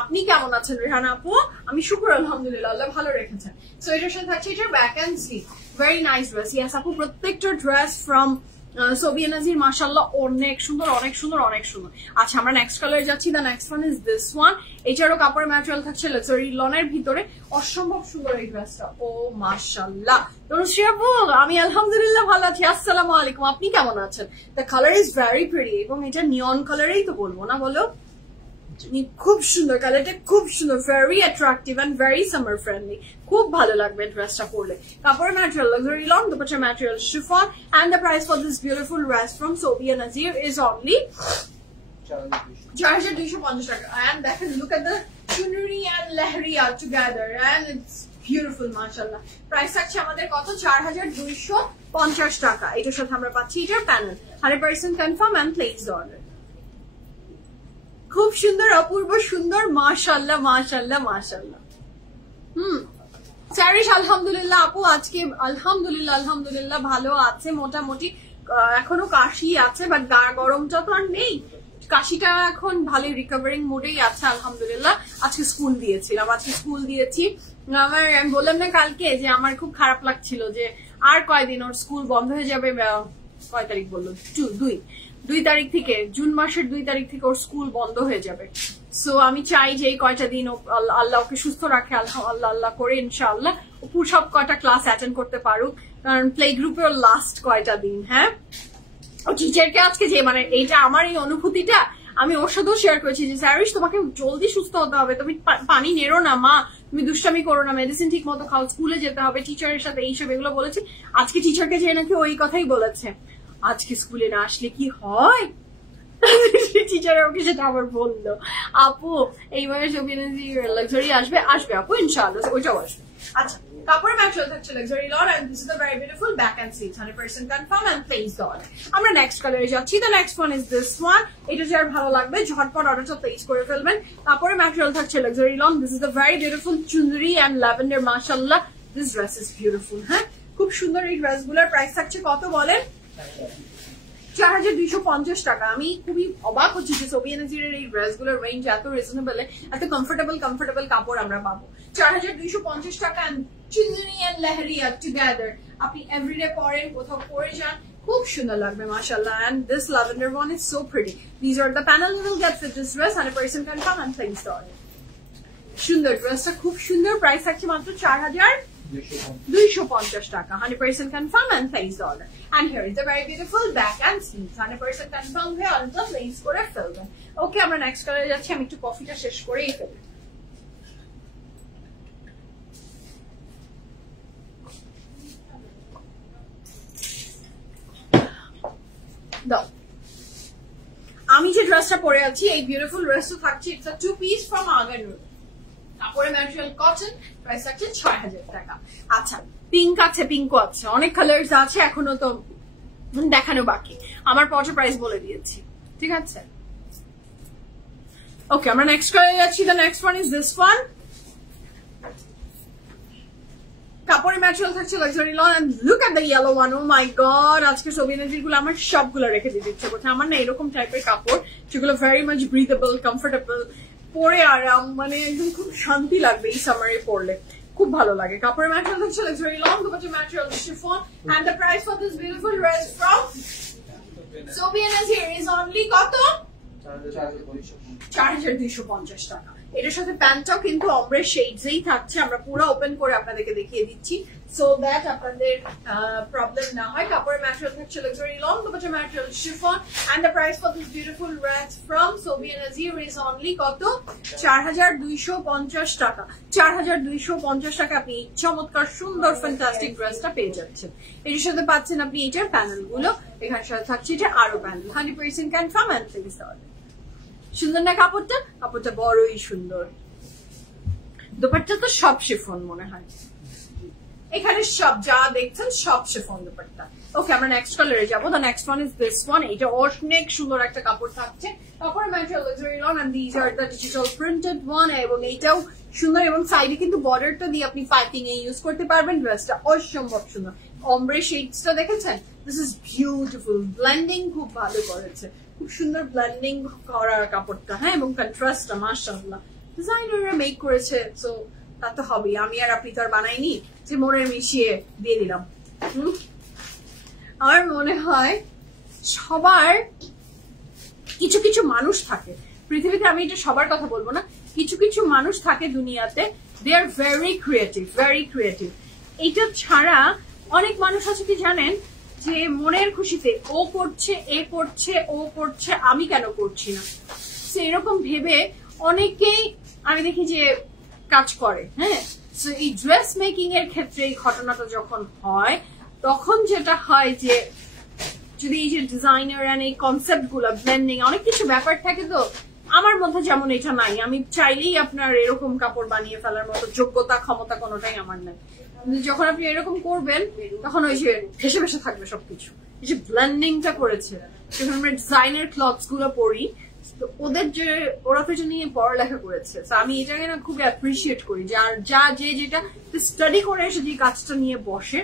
আপনি কেমন আছেন রেহানা আপু? আমি শুকর আলহামদুলিল্লাহ, আল্লাহ ভালো রেখেছেন। সো এটার সাথে থাকছে এটার back and sleeve, very nice dress. Yes আপু, প্রত্যেকটা ড্রেস ফ্রম সোবিয়া নাজির মাশাআল্লাহ অনেক সুন্দর, অনেক সুন্দর, অনেক সুন্দর। আচ্ছা, আমরা নেক্সট কালারে যাচ্ছি। The next one is this one. এটারও কাপড়ের ম্যাটেরিয়াল থাকছে লাক্সারি লনের ভিতরে, অসম্ভব সুন্দর এই ড্রেসটা। ও মাশাআল্লাহ, তনুশ্রী আপু আমি আলহামদুলিল্লাহ ভালো আছি, আসসালামু আলাইকুম, আপনি কেমন আছেন? The colour is very pretty, এবং এটা নিয়ন কালারেই তো বলবো না, বলো খুব সুন্দর কালারটা, খুব সুন্দর, very attractive and very summer friendly, খুব ভালো লাগবে ড্রেসটা পরলে। কাপড়ের ম্যাটেরিয়াল লাক্সারি লন, দুপাশের material chiffon, and the price for this beautiful dress from Sobia Nazir is only 4250 টাকা। এন্ড দেখেন, look at the chunri and lehariya together, and it's beautiful মাশাআল্লাহ। প্রাইস থাকছে আমাদের কত? 4250 টাকা। এটার সাথে আমরা পাচ্ছি এটার panel, 100% confirm and place order. খুব সুন্দর, অপূর্ব সুন্দর, মাশাআল্লাহ মাশাআল্লাহ মাশাআল্লাহ। স্যারিশ আলহামদুলিল্লাহ আপু, আজকে আলহামদুলিল্লাহ ভালো আছে মোটামুটি, এখনো কাশি আছে, বাট গরমটা তো আর নেই, কাশিটা এখন ভালোই রিকভারিং মোডেই আছে আলহামদুলিল্লাহ। আজকে স্কুল দিয়েছি, আমার আমি বললাম না কালকে যে আমার খুব খারাপ লাগছিল যে আর কয়দিন ওর স্কুল বন্ধ হয়ে যাবে, কয় তারিখ বললো? 2 তারিখ থেকে, জুন মাসের 2 তারিখ থেকে ওর স্কুল বন্ধ হয়ে যাবে। সো আমি চাই যে এই কয়টা দিন আল্লাহ ওকে সুস্থ রাখে, আল্লাহ করে ইনশাআল্লাহ সব কয়টা ক্লাস অ্যাটেন্ড করতে পারুক, কারণ প্লে গ্রুপে ওর লাস্ট কয়টা দিন। হ্যাঁ, ও টিচারকে আজকে যে মানে এইটা আমার এই অনুভূতিটা আমি ওর সাথেও শেয়ার করেছি যে স্যারিশ তোমাকে জলদি সুস্থ হতে হবে, তুমি পানি নেড়ো না মা, তুমি দুষ্টামি করো না, মেডিসিন ঠিক মতো খাও, স্কুলে যেতে হবে, টিচারের সাথে এইসব এগুলো বলেছি। আজকে টিচারকে যে নাকি ওই কথাই বলেছে, আজকে স্কুলে না আসলে কি হয়, টিচার ওকে সেটা আবার বললো। আপু এইবার লাক্সারি আসবে আপু ইনশাআল্লাহ, ওইটাও আসবে। আচ্ছা, কাপড়ের ম্যাটেরিয়াল থাকছে luxury lawn, and this is the very beautiful back and sleeves, 100% confirm and place order. আমরা নেক্সট কালারে যাচ্ছি। The next one is this one. এটা যার ভালো লাগবে ঝটপট অর্ডারটা প্লেস করে ফেলবেন। কাপড়ের ম্যাটেরিয়াল থাকছে luxury lawn, this is the very beautiful chunri and lavender, মাশাআল্লাহ দিস ড্রেস ইজ বিউটিফুল। হ্যাঁ, খুব সুন্দর এই ড্রেসগুলোর প্রাইস থাকছে কত বলেন? 4250 টাকা। আমি খুবই অবাক হচ্ছি যে সোবিয়া নাজিরের এই ড্রেসগুলোর রেঞ্জ এত রিজনেবল, এত কমফোর্টেবল কাপড় আমরা পাবো। 4250 টাকা, চুনরি এন্ড লেহরিয়া টুগেদার। আপনি এভরিডে পরেন, কোথাও পরে যান, খুব সুন্দর লাগবে মাশাআল্লাহ। and this lavender one is so pretty. These are the panel you will get with this dress, 100% confirm and thanks to all. সুন্দর ড্রেসটা খুব সুন্দর, প্রাইস থাকছে মাত্র 4250 টাকা, 100% confirm and thanks to all. And here is a very beautiful back and sleeves, 100% confirm হয়ে অল্পটা place করে ফেলবেন। ওকে, আমরা নেক্সট কালারে যাচ্ছি। আমি একটু কফিটা শেষ করেই ফেলি। আমি যে ড্রেসটা পরে আছি, এই বিউটিফুল ড্রেসটা থাকছে, it's a 2 piece from Aganoor, কাপড়ে ম্যাটেরিয়াল কটন, প্রাইস থাকছে 6000 টাকা। আচ্ছা, পিঙ্ক আছে, পিঙ্কও আছে, অনেক কালার্স আছে, এখনো তো দেখানো বাকি। আমার পরে প্রাইস বলে দিয়েছি, ঠিক আছে? ওকে, আমরা নেক্সট কালারে যাচ্ছি। The next one is this one. কাপড়ের ম্যাটেরিয়াল থাকছে luxury lawn, and look at the yellow one. Oh my god, আজকে ছবি এনার্জির গুলো আমার সবগুলো রেখে দিতে ইচ্ছে করছে। আমার না এরকম টাইপের কাপড় যেগুলো ভেরি মাচ ব্রিথেবল, কমফোর্টেবল, পরে আরাম, মানে একদম খুব শান্তি লাগবে এই সামারে পরলে, খুব ভালো লাগে। কাপড়ের ম্যাটেরিয়াল থাকছে luxury lawn, dupatta material chiffon, and the price for this beautiful dress from ছবি এনার্জি ইজ অনলি কত? 4250 টাকা। এটার সাথে প্যান্টটাও কিন্তু অমরে শেডসেই থাকছে, আমরা পুরো ওপেন করে আপনাদেরকে দেখিয়ে দিচ্ছি সো দ্যাট আপনাদের প্রবলেম না হয়। কাপড়ের ম্যাটেরিয়াল থাকছে luxury long, dupatta material chiffon, and the price for this beautiful dress from Sobia Nazir is only কত? 4250 টাকা। 4250 টাকা আপনি চমৎকার সুন্দর ফ্যান্টাস্টিক ড্রেসটা পেয়ে যাচ্ছেন। এর সাথে পাচ্ছেন আপনি এটার প্যানেল গুলো, এখানে সাথে থাকছে এটা আরো panel, 100% confirm and please order. সুন্দর না কাপড়টা? কাপড়টা বড়ই সুন্দর। দোপাট্টা তো সব শিফন মনে হয়, এখানে সব যা দেখছেন সব শিফন দোপাট্টা। ওকে, আমরা নেক্সট কালারে যাবো। The next one is this one. এটা অনেক সুন্দর একটা কাপড় থাকছে, কাপড়ের material luxury lawn, and this are the digital printed one. এবং এইটাও সুন্দর, এবং সাইডে কিন্তু বর্ডারটা দিয়ে আপনি পাইপিং এ ইউজ করতে পারবেন। ড্রেসটা অসম্ভব সুন্দর। অমব্রে শেডসটা দেখেছেন? দিস ইজ বিউটিফুল, ব্লেন্ডিং খুব ভালো করেছে, খুব সুন্দর ব্লেন্ডিং করা কাপড়টা, হ্যাঁ, এবং কন্ট্রাস্টটা মাশাআল্লাহ ডিজাইনাররা মেক করেছে, সো তা তো হবেই। আমি আর আপনি তো আর বানাইনি যে মনের মিশিয়ে দিয়ে দিলাম। আমার মনে হয় সবার কিছু কিছু মানুষ থাকে পৃথিবীতে, আমি এটা সবার কথা বলবো না, কিছু কিছু মানুষ থাকে দুনিয়াতে, they are very creative, very creative. এটা ছাড়া অনেক মানুষ আছে কি জানেন, যে মনের খুশিতে ও করছে, এ করছে, ও করছে, আমি কেন করছি না, এরকম ভেবে অনেকেই আমি দেখি যে কাজ করে। হ্যাঁ, এই ড্রেস মেকিং এর ক্ষেত্রে এই ঘটনাটা যখন হয়, তখন যেটা হয় যে যদি এই যে ডিজাইনার এন্ড এই কনসেপ্ট গুলো ব্লেন্ডিং, অনেক কিছু ব্যাপার থাকে, তো আমার মধ্যে যেমন এটা নাই। আমি চাইলেই আপনার এরকম কাপড় বানিয়ে ফেলার মতো যোগ্যতা, ক্ষমতা কোনোটাই আমার নাই। যখন আপনি এরকম করবেন, তখন ওই যে ভেসে ভেসে থাকবে সবকিছু। এই যে ব্লেন্ডিংটা করেছে, যখন আমরা ডিজাইনার ক্লথস গুলো পরি, ওদের যে ওরা তো এটা নিয়ে পড়ালেখা করেছে, আমি এটাকে না খুব অ্যাপ্রিসিয়েট করি। যা যে যেটা স্টাডি করে এসে যে কাজটা নিয়ে বসে,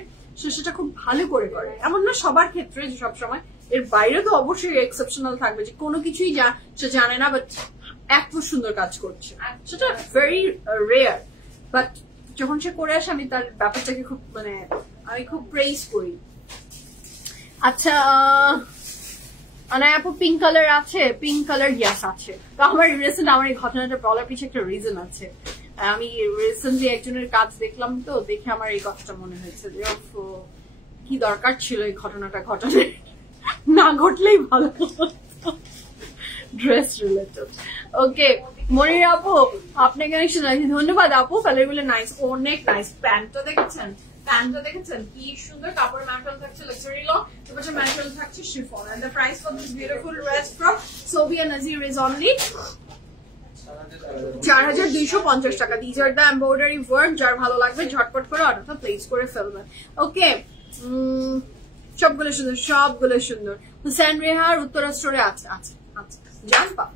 সেটা খুব ভালো করে করে। এমন না সবার ক্ষেত্রে যে সবসময়, এর বাইরে তো অবশ্যই এক্সেপশনাল থাকবে যে কোনো কিছুই সে জানে না, বাট এত সুন্দর কাজ করছে, সেটা ভেরি রেয়ার। বাট যখন সে করে আসে, আমি তার ব্যাপারটাকে খুব আমি খুব প্রেইজ করি। আচ্ছা, আপু পিঙ্ক কালার আছে? পিঙ্ক কালার ইয়াস আছে। তো আমার রিসেন্ট আমার এই ঘটনাটা বলার পিছনে একটা রিজন আছে। আমি রিসেন্টলি একজনের কাজ দেখলাম, তো দেখে আমার এই কথাটা মনে হয়েছে যে কি দরকার ছিল এই ঘটনাটা ঘটানো, না ঘটলেই ভালো। Dress related. ওকে, মনির আপু আপনাকে অনেক ধন্যবাদ আপু, কালার গুলো নাইস, অনেক নাইস। প্যান্টটা দেখেছেন? প্যান্টটা দেখেছেন কি সুন্দর? কাপড় ম্যাটেরিয়াল থাকছে লাক্সারি ল, তারপর ম্যাটেরিয়াল থাকছে chiffon, and the price for this beautiful dress from Sobia Nazir is only 4250 টাকা। These are the embroidery work, যার ভালো লাগবে ঝটপট করে অর্ডারটা প্লেস করে ফেলবেন। ওকে, সবগুলো সুন্দর, সবগুলো সুন্দর। হুসেন রেহার উত্তরা স্টোরে আছে, আছে, আছে, জান পা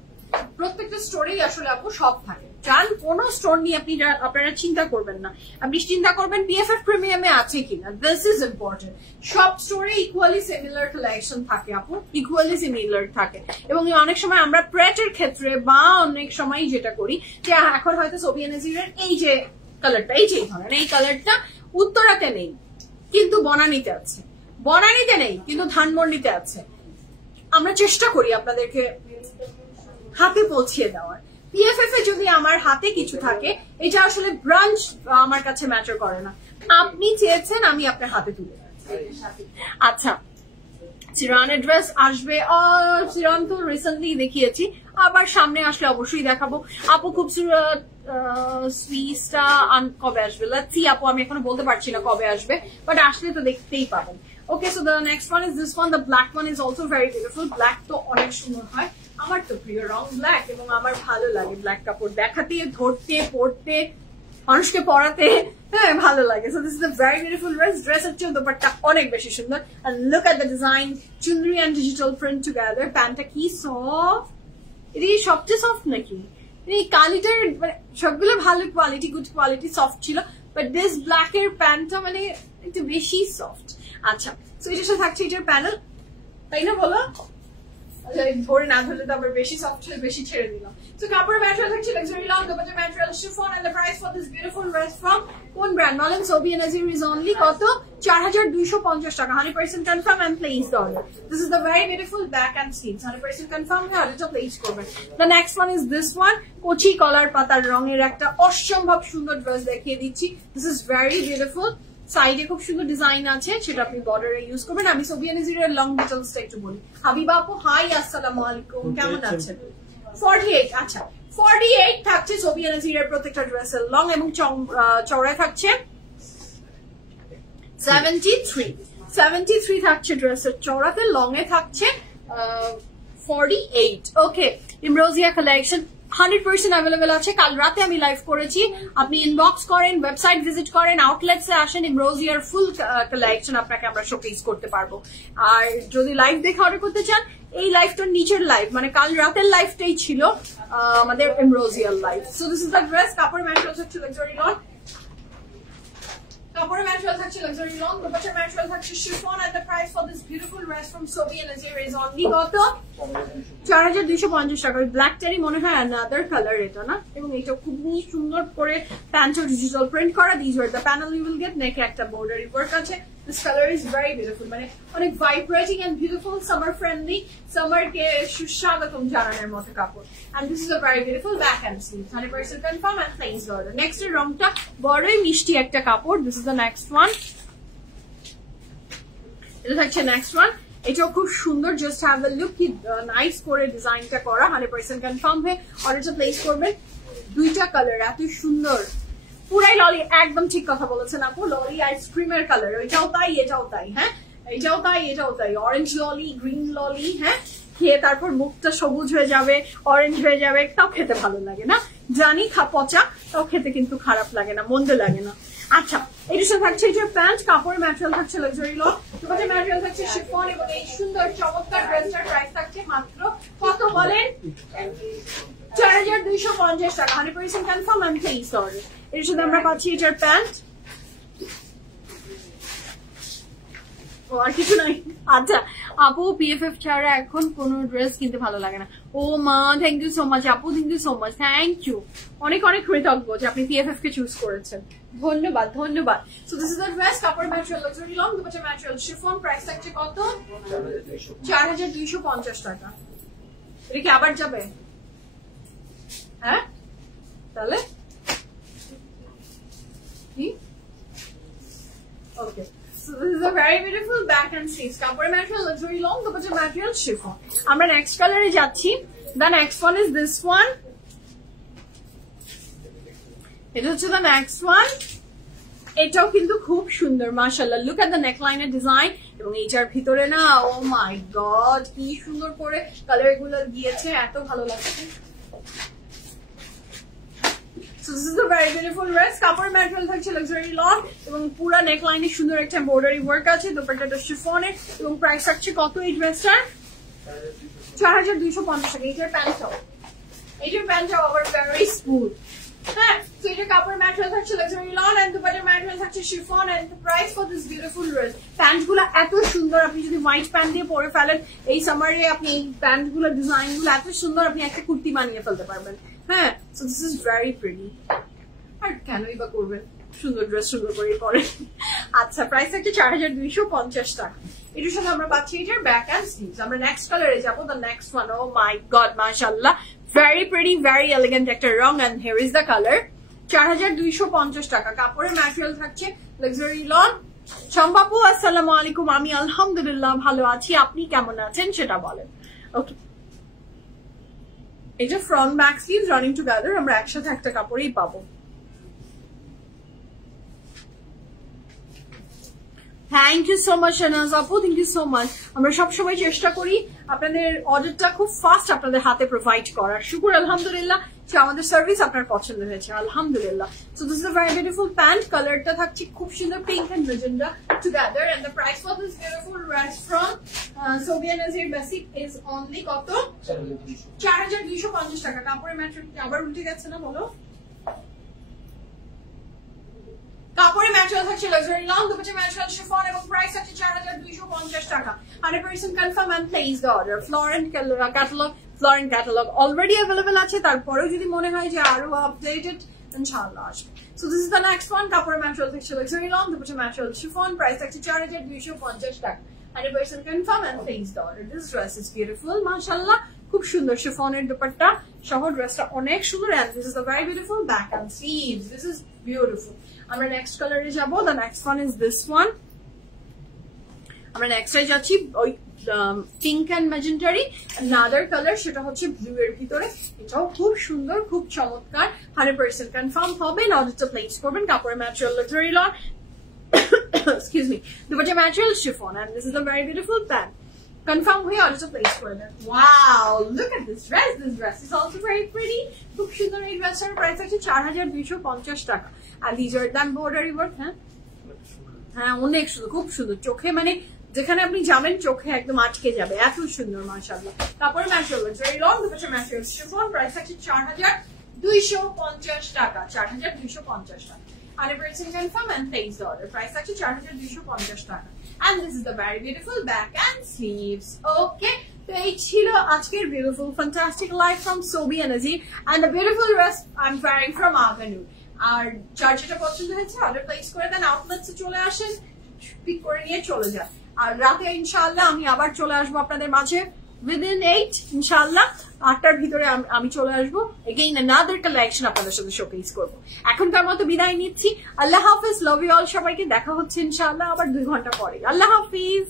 প্রত্যেকটা স্টোরেই আসলে আপু সব থাকে। যান কোন স্টোর নিয়ে আপনারা চিন্তা করবেন না, আপনি চিন্তা করবেন পিএফএফ প্রিমিয়ামে আছে কিনা, দিস ইজ ইম্পর্টেন্ট। সব স্টোরে ইকুয়ালি সিমিলার কালেকশন থাকে আপু, ইকুয়ালি সিমিলার থাকে। এবং অনেক সময় আমরা প্রেটের ক্ষেত্রে বা অনেক সময় যেটা করি, যে এখন হয়তো সোবিয়া নাজিরের এই যে কালারটা, এই যে ধরেন এই কালারটা উত্তরাতে নেই কিন্তু বনানীতে আছে, বনানীতে নেই কিন্তু ধানমন্ডিতে আছে। আমরা চেষ্টা করি আপনাদেরকে হাতে পৌঁছিয়ে দেওয়ার। পিএফএফ এ যদি আমার হাতে কিছু থাকে, এটা আসলে ব্রাঞ্চ আমার কাছে ম্যাটার করে না, আপনি চেয়েছেন আমি আপনার হাতে তুলে দিচ্ছি। আচ্ছা, চিরানের ড্রেস আসবে, চিরান তো রিসেন্টলি দেখিয়েছি, আবার সামনে আসলে অবশ্যই দেখাবো। আপু খুবসুরত সুইসটা কবে আসবে? লেটস সি আপু, আমি এখনো বলতে পারছি না কবে আসবে, বাট আসলে তো দেখতেই পাবেন। Okay, so the next one is this one. The black one is also very beautiful. Black তো অনেক সুন্দর হয়, আমার তো প্রিয় রং ব্ল্যাক, এবং আমার ভালো লাগে ব্ল্যাক কাপড় দেখাতে, ধরতে, পরতে, মানুষকে পরাতে, হ্যাঁ ভালো লাগে। So this is a very beautiful dress. ড্রেসের চেয়ে দোপাট্টা অনেক বেশি সুন্দর। And look at the design, chunri and digital print together. প্যান্টটা কি সফট, এটা কি সবচেয়ে সফট নাকি? এই কালিটার মানে সবগুলো ভালো কোয়ালিটি, গুড কোয়ালিটি, সফট ছিল, বাট দিস ব্ল্যাক এর প্যান্টটা মানে একটু বেশি সফট। আচ্ছা, সো এটার সাথে থাকছে এটার প্যানেল, তাই না বলো? ধরে না ধরলে তো আবার বেশি সফট হয়ে বেশি ছেড়ে দিলাম। সো কাপড়ের ম্যাটেরিয়াল থাকছে লাক্সারি লং, দুপাট্টার material chiffon, and the price for this beautiful dress from কোন ব্র্যান্ড বলেন? সোবিয়া নাজির ইজ অনলি কত? 4250 টাকা। 100% confirm and place the order. This is the very beautiful back and sleeves. 100% confirm হয়ে অর্ডারটা place করবেন। The next one is this one. কচি কলার পাতার রঙের একটা অসম্ভব সুন্দর ড্রেস দেখিয়ে দিচ্ছি। This is very beautiful. সাইডে খুব সুন্দর ডিজাইন আছে, সেটা আপনি বর্ডারে ইউজ করবেন। আমি সোবিয়া নাজিরের লং ডিটেলসটা একটু বলি। হাবিবা আপু হাই, আসসালামু আলাইকুম, কেমন আছেন? 48, আচ্ছা 48 থাকছে সোবিয়া নাজিরের প্রত্যেকটা ড্রেসের লং, এবং চওড়ায় থাকছে 73 থাকছে ড্রেসের চওড়াতে, লং এ থাকছে 48। ওকে, ইমরোজিয়া কালেকশন 100% অ্যাভেলেবেল আছে। কাল রাতে আমি লাইভ করেছি, আপনি ইনবক্স করেন, ওয়েবসাইট ভিজিট করেন, আউটলেটসে আসেন, ইমরোজিয়ার ফুল কালেকশন আপনাকে আমরা শোকেস করতে পারবো। আর যদি লাইভ দেখে অর্ডার করতে চান, এই লাইভটার নিচের লাইভ মানে কাল রাতের লাইভটাই ছিল আমাদের ইমরোজিয়ার live. So this is the dress. কাপড় ম্যাটেরিয়াল হচ্ছে লাক্সারি লং, কাপড়ের ম্যাটেরিয়াল থাকছে লাক্সারি লং, দুপাট্টার ম্যাটেরিয়াল থাকছে chiffon, and the price for this beautiful dress from Sobia Nazir is only কত? 4250 টাকা। ব্ল্যাকটারই মনে হয় অ্যানাদার কালার এটা না, এবং এটা খুবই সুন্দর করে প্যান্টও ডিজিটাল প্রিন্ট করা। This were the panel you will get. নেকে একটা বর্ডারি ওয়ার্ক আছে। This colour is very beautiful, মানে অনেক vibrating and beautiful, summer friendly, সামারকে সুস্বাগতম জানানোর মতো কাপড়। And this is a very beautiful back and sleeve. 100% confirm and place order. Next এর রংটা বড়ই মিষ্টি একটা কাপড়। This is the next one. এটা থাকছে নেক্সট ওয়ান। এটাও খুব সুন্দর, জাস্ট হ্যাভ আ লুক, কি নাইস করে ডিজাইনটা করা। 100% কনফার্ম হয়ে অর্ডারটা প্লেস করবেন। দুইটা কালার এত সুন্দর, পুরাই ললি, একদম ঠিক কথা বলেছেন আপু, ললি আইসক্রিমের কালার, এটাও তাই এটাও তাই, হ্যাঁ এটাও তাই এটাও তাই, অরেঞ্জ ললি, গ্রিন ললি, হ্যাঁ খেয়ে তারপর মুখটা সবুজ হয়ে যাবে, অরেঞ্জ হয়ে যাবে, তাও খেতে ভালো লাগে না, জানি পচা, তাও খেতে কিন্তু খারাপ লাগে না, মন্দ লাগে না। আচ্ছা, এটার সাথে থাকছে এটার প্যান্ট, কাপড়ের ম্যাটেরিয়াল থাকছে লাক্সারি লং, তোমাদের ম্যাটেরিয়াল থাকছে শিফন, এবং এই সুন্দর চমৎকার ড্রেসটার প্রাইস থাকছে মাত্র কত বলেন? 4250 টাকা। 100% কনফার্ম এন্ড প্লেস অর্ডার। এর সাথে আমরা পাচ্ছি এটার প্যান্ট, ও আর কিছু নাই। আচ্ছা আপু, পিএফএফ ছাড়া এখন কোন ড্রেস কিনতে ভালো লাগে না। ও মা, থ্যাংক ইউ সো মাচ আপু, thank you so much, thank you, অনেক অনেক কৃতজ্ঞ যে আপনি পিএফএফ কে চুজ করেছেন, ধন্যবাদ ধন্যবাদ। So this is the dress, কাপড় material luxury long, dupatta material chiffon, price থাকছে কত? 4250 টাকা। এটা কি আবার যাবে? হ্যাঁ তাহলে কি? ওকে, so this is a very beautiful back and sleeves, কাপড়ের material luxury long, dupatta material chiffon. আমরা নেক্সট কালারে যাচ্ছি। The next one is this one. এটা হচ্ছে the next one. এটাও কিন্তু খুব সুন্দর, মাশাআল্লাহ। লুক এট দ্য নেকলাইনের ডিজাইন, এবং এইটার ভিতরে না, ও মাই গড, কি সুন্দর করে কালার গুলো গিয়েছে, এত ভালো লাগছে। So this is a very beautiful dress. কাপড়ের ম্যাটেরিয়াল থাকছে লাক্সারি লং, এবং পুরো নেকলাইনে সুন্দর একটা এমব্রয়ডারি ওয়ার্ক আছে, দুপাট্টাটা শিফনে, এবং প্রাইস থাকছে কত এই ড্রেসটার? 4250 টাকা। এইটার প্যান্টটাও আবার ভেরি স্মুথ, হ্যাঁ। তো এটা কাপড় ম্যাটেরিয়াল থাকছে লাক্সারি লং, এন্ড দুপাট্টার ম্যাটেরিয়াল থাকছে chiffon, and the price for this beautiful dress. Pant গুলো এত সুন্দর, আপনি যদি হোয়াইট প্যান্ট দিয়ে পরে ফেলেন এই সামারে, আপনি এই প্যান্ট গুলো ডিজাইন গুলো এত সুন্দর, আপনি একটা কুর্তি বানিয়ে ফেলতে পারবেন, হ্যাঁ। So this is very pretty. আর কেনই বা করবেন, সুন্দর ড্রেস সুন্দর করে পরে। আচ্ছা, প্রাইস হচ্ছে 4250 টাকা। এটার সাথে আমরা পাচ্ছি এটার ব্যাক এন্ড স্লিভস। আমরা নেক্সট কালারে যাবো, the next one. Oh my god, মাশাআল্লাহ, ভেরি প্রিটি, ভেরি এলিগেন্ট একটা রং, and here is the colour. 4250 টাকা। কাপড়ের ম্যাটেরিয়াল থাকছে লাক্সারি লন। শম্পাপু আসসালামু আলাইকুম, আমি আলহামদুলিল্লাহ ভালো আছি, আপনি কেমন আছেন সেটা বলেন। ওকে, এটা front back sleeves running together, আমরা একসাথে একটা কাপড়েই পাবো। Thank you so much Shahnaz আপু, থ্যাংক ইউ সো মাচ। আমরা সবসময় চেষ্টা করি আপনাদের অর্ডারটা খুব ফাস্ট আপনাদের হাতে প্রোভাইড করার। শুকুর আলহামদুলিল্লাহ যে আমাদের সার্ভিস আপনার পছন্দ হয়েছে, আলহামদুলিল্লাহ। So this is a very beautiful pant, কালারটা থাকছে খুব সুন্দর pink and magenta together, and the price for this beautiful dress from Sobia Nazir basic is only কত? 4250 টাকা। কাপড়ের ম্যাটেরিয়াল আবার উল্টে গেছে না, বলো। কাপড়ের ম্যাটেরিয়াল থাকছে luxury long, dupatta material chiffon, এবং প্রাইস আছে 4250 টাকা। 100% confirm and place the order. ফ্লোরেন্ট ক্যাটালগ অলরেডি অ্যাভেলেবল আছে, তারপরেও যদি মনে হয় যে আরো আপডেটেড ইনশাআল্লাহ আসবে। So this is the next one. কাপড়ের ম্যাটেরিয়াল থাকছে luxury long, dupatta material chiffon, price থাকছে 4250 টাকা। 100% confirm and place the order. This dress is beautiful, মাশাআল্লাহ, খুব সুন্দর শিফনের দুপাট্টা সহ ড্রেসটা অনেক সুন্দর, and this is the very beautiful back and sleeves. This is beautiful. আমরা নেক্সট কালারে যাবো, the next one is this one. আমরা নেক্সটে যাচ্ছি ওই পিঙ্ক এন্ড ম্যাজেন্টারি, আদার কালার সেটা হচ্ছে ব্লু এর ভিতরে। এটাও খুব সুন্দর, খুব চমৎকার। 100% কনফার্ম হবে, অর্ডারটা প্লেস করবেন। কাপড়ের material luxury lawn, excuse me, দুপাট্টা material chiffon, and this is a very beautiful pant. Confirm হয়ে অর্ডারটা প্লেস করে দেন। Wow, look at this dress, this dress is also very pretty. খুব সুন্দর এই ড্রেসের প্রাইস আছে 4250 টাকা। আর দিস আর দ্যান বর্ডারি ওয়ার্ক। হ্যাঁ, অনেক সুন্দর, খুব সুন্দর, চোখে মানে যেখানে আপনি যাবেন চোখে একদম আটকে যাবে, এত সুন্দর, মাশাআল্লাহ। কাপড়ের material luxury long, dupatta material chiffon, price আছে 4250 টাকা। 4250 টাকা। 100% confirm and place the order. Price আছে 4250 টাকা। And this is the very beautiful back and sleeves. Okay, তো এই ছিল আজকের beautiful fantastic life from Sobi Nazir and the beautiful dress I'm wearing from Avenue. আর যার যেটা পছন্দ হয়েছে অর্ডার প্লেস করে দেন, আউটলেটসে চলে আসেন, পিক করে নিয়ে চলে যান। আর রাতে ইনশাআল্লাহ আমি আবার চলে আসবো আপনাদের মাঝে within 8, ইনশাআল্লাহ 8টার ভিতরে আমি চলে আসবো। again another collection আপনাদের সাথে শোকেস করবো। এখনকার মতো বিদায় নিচ্ছি। আল্লাহ হাফিজ, লাভ ইউ অল। সবাইকে দেখা হচ্ছে ইনশাআল্লাহ আবার 2 ঘন্টা পরে। আল্লাহ হাফিজ।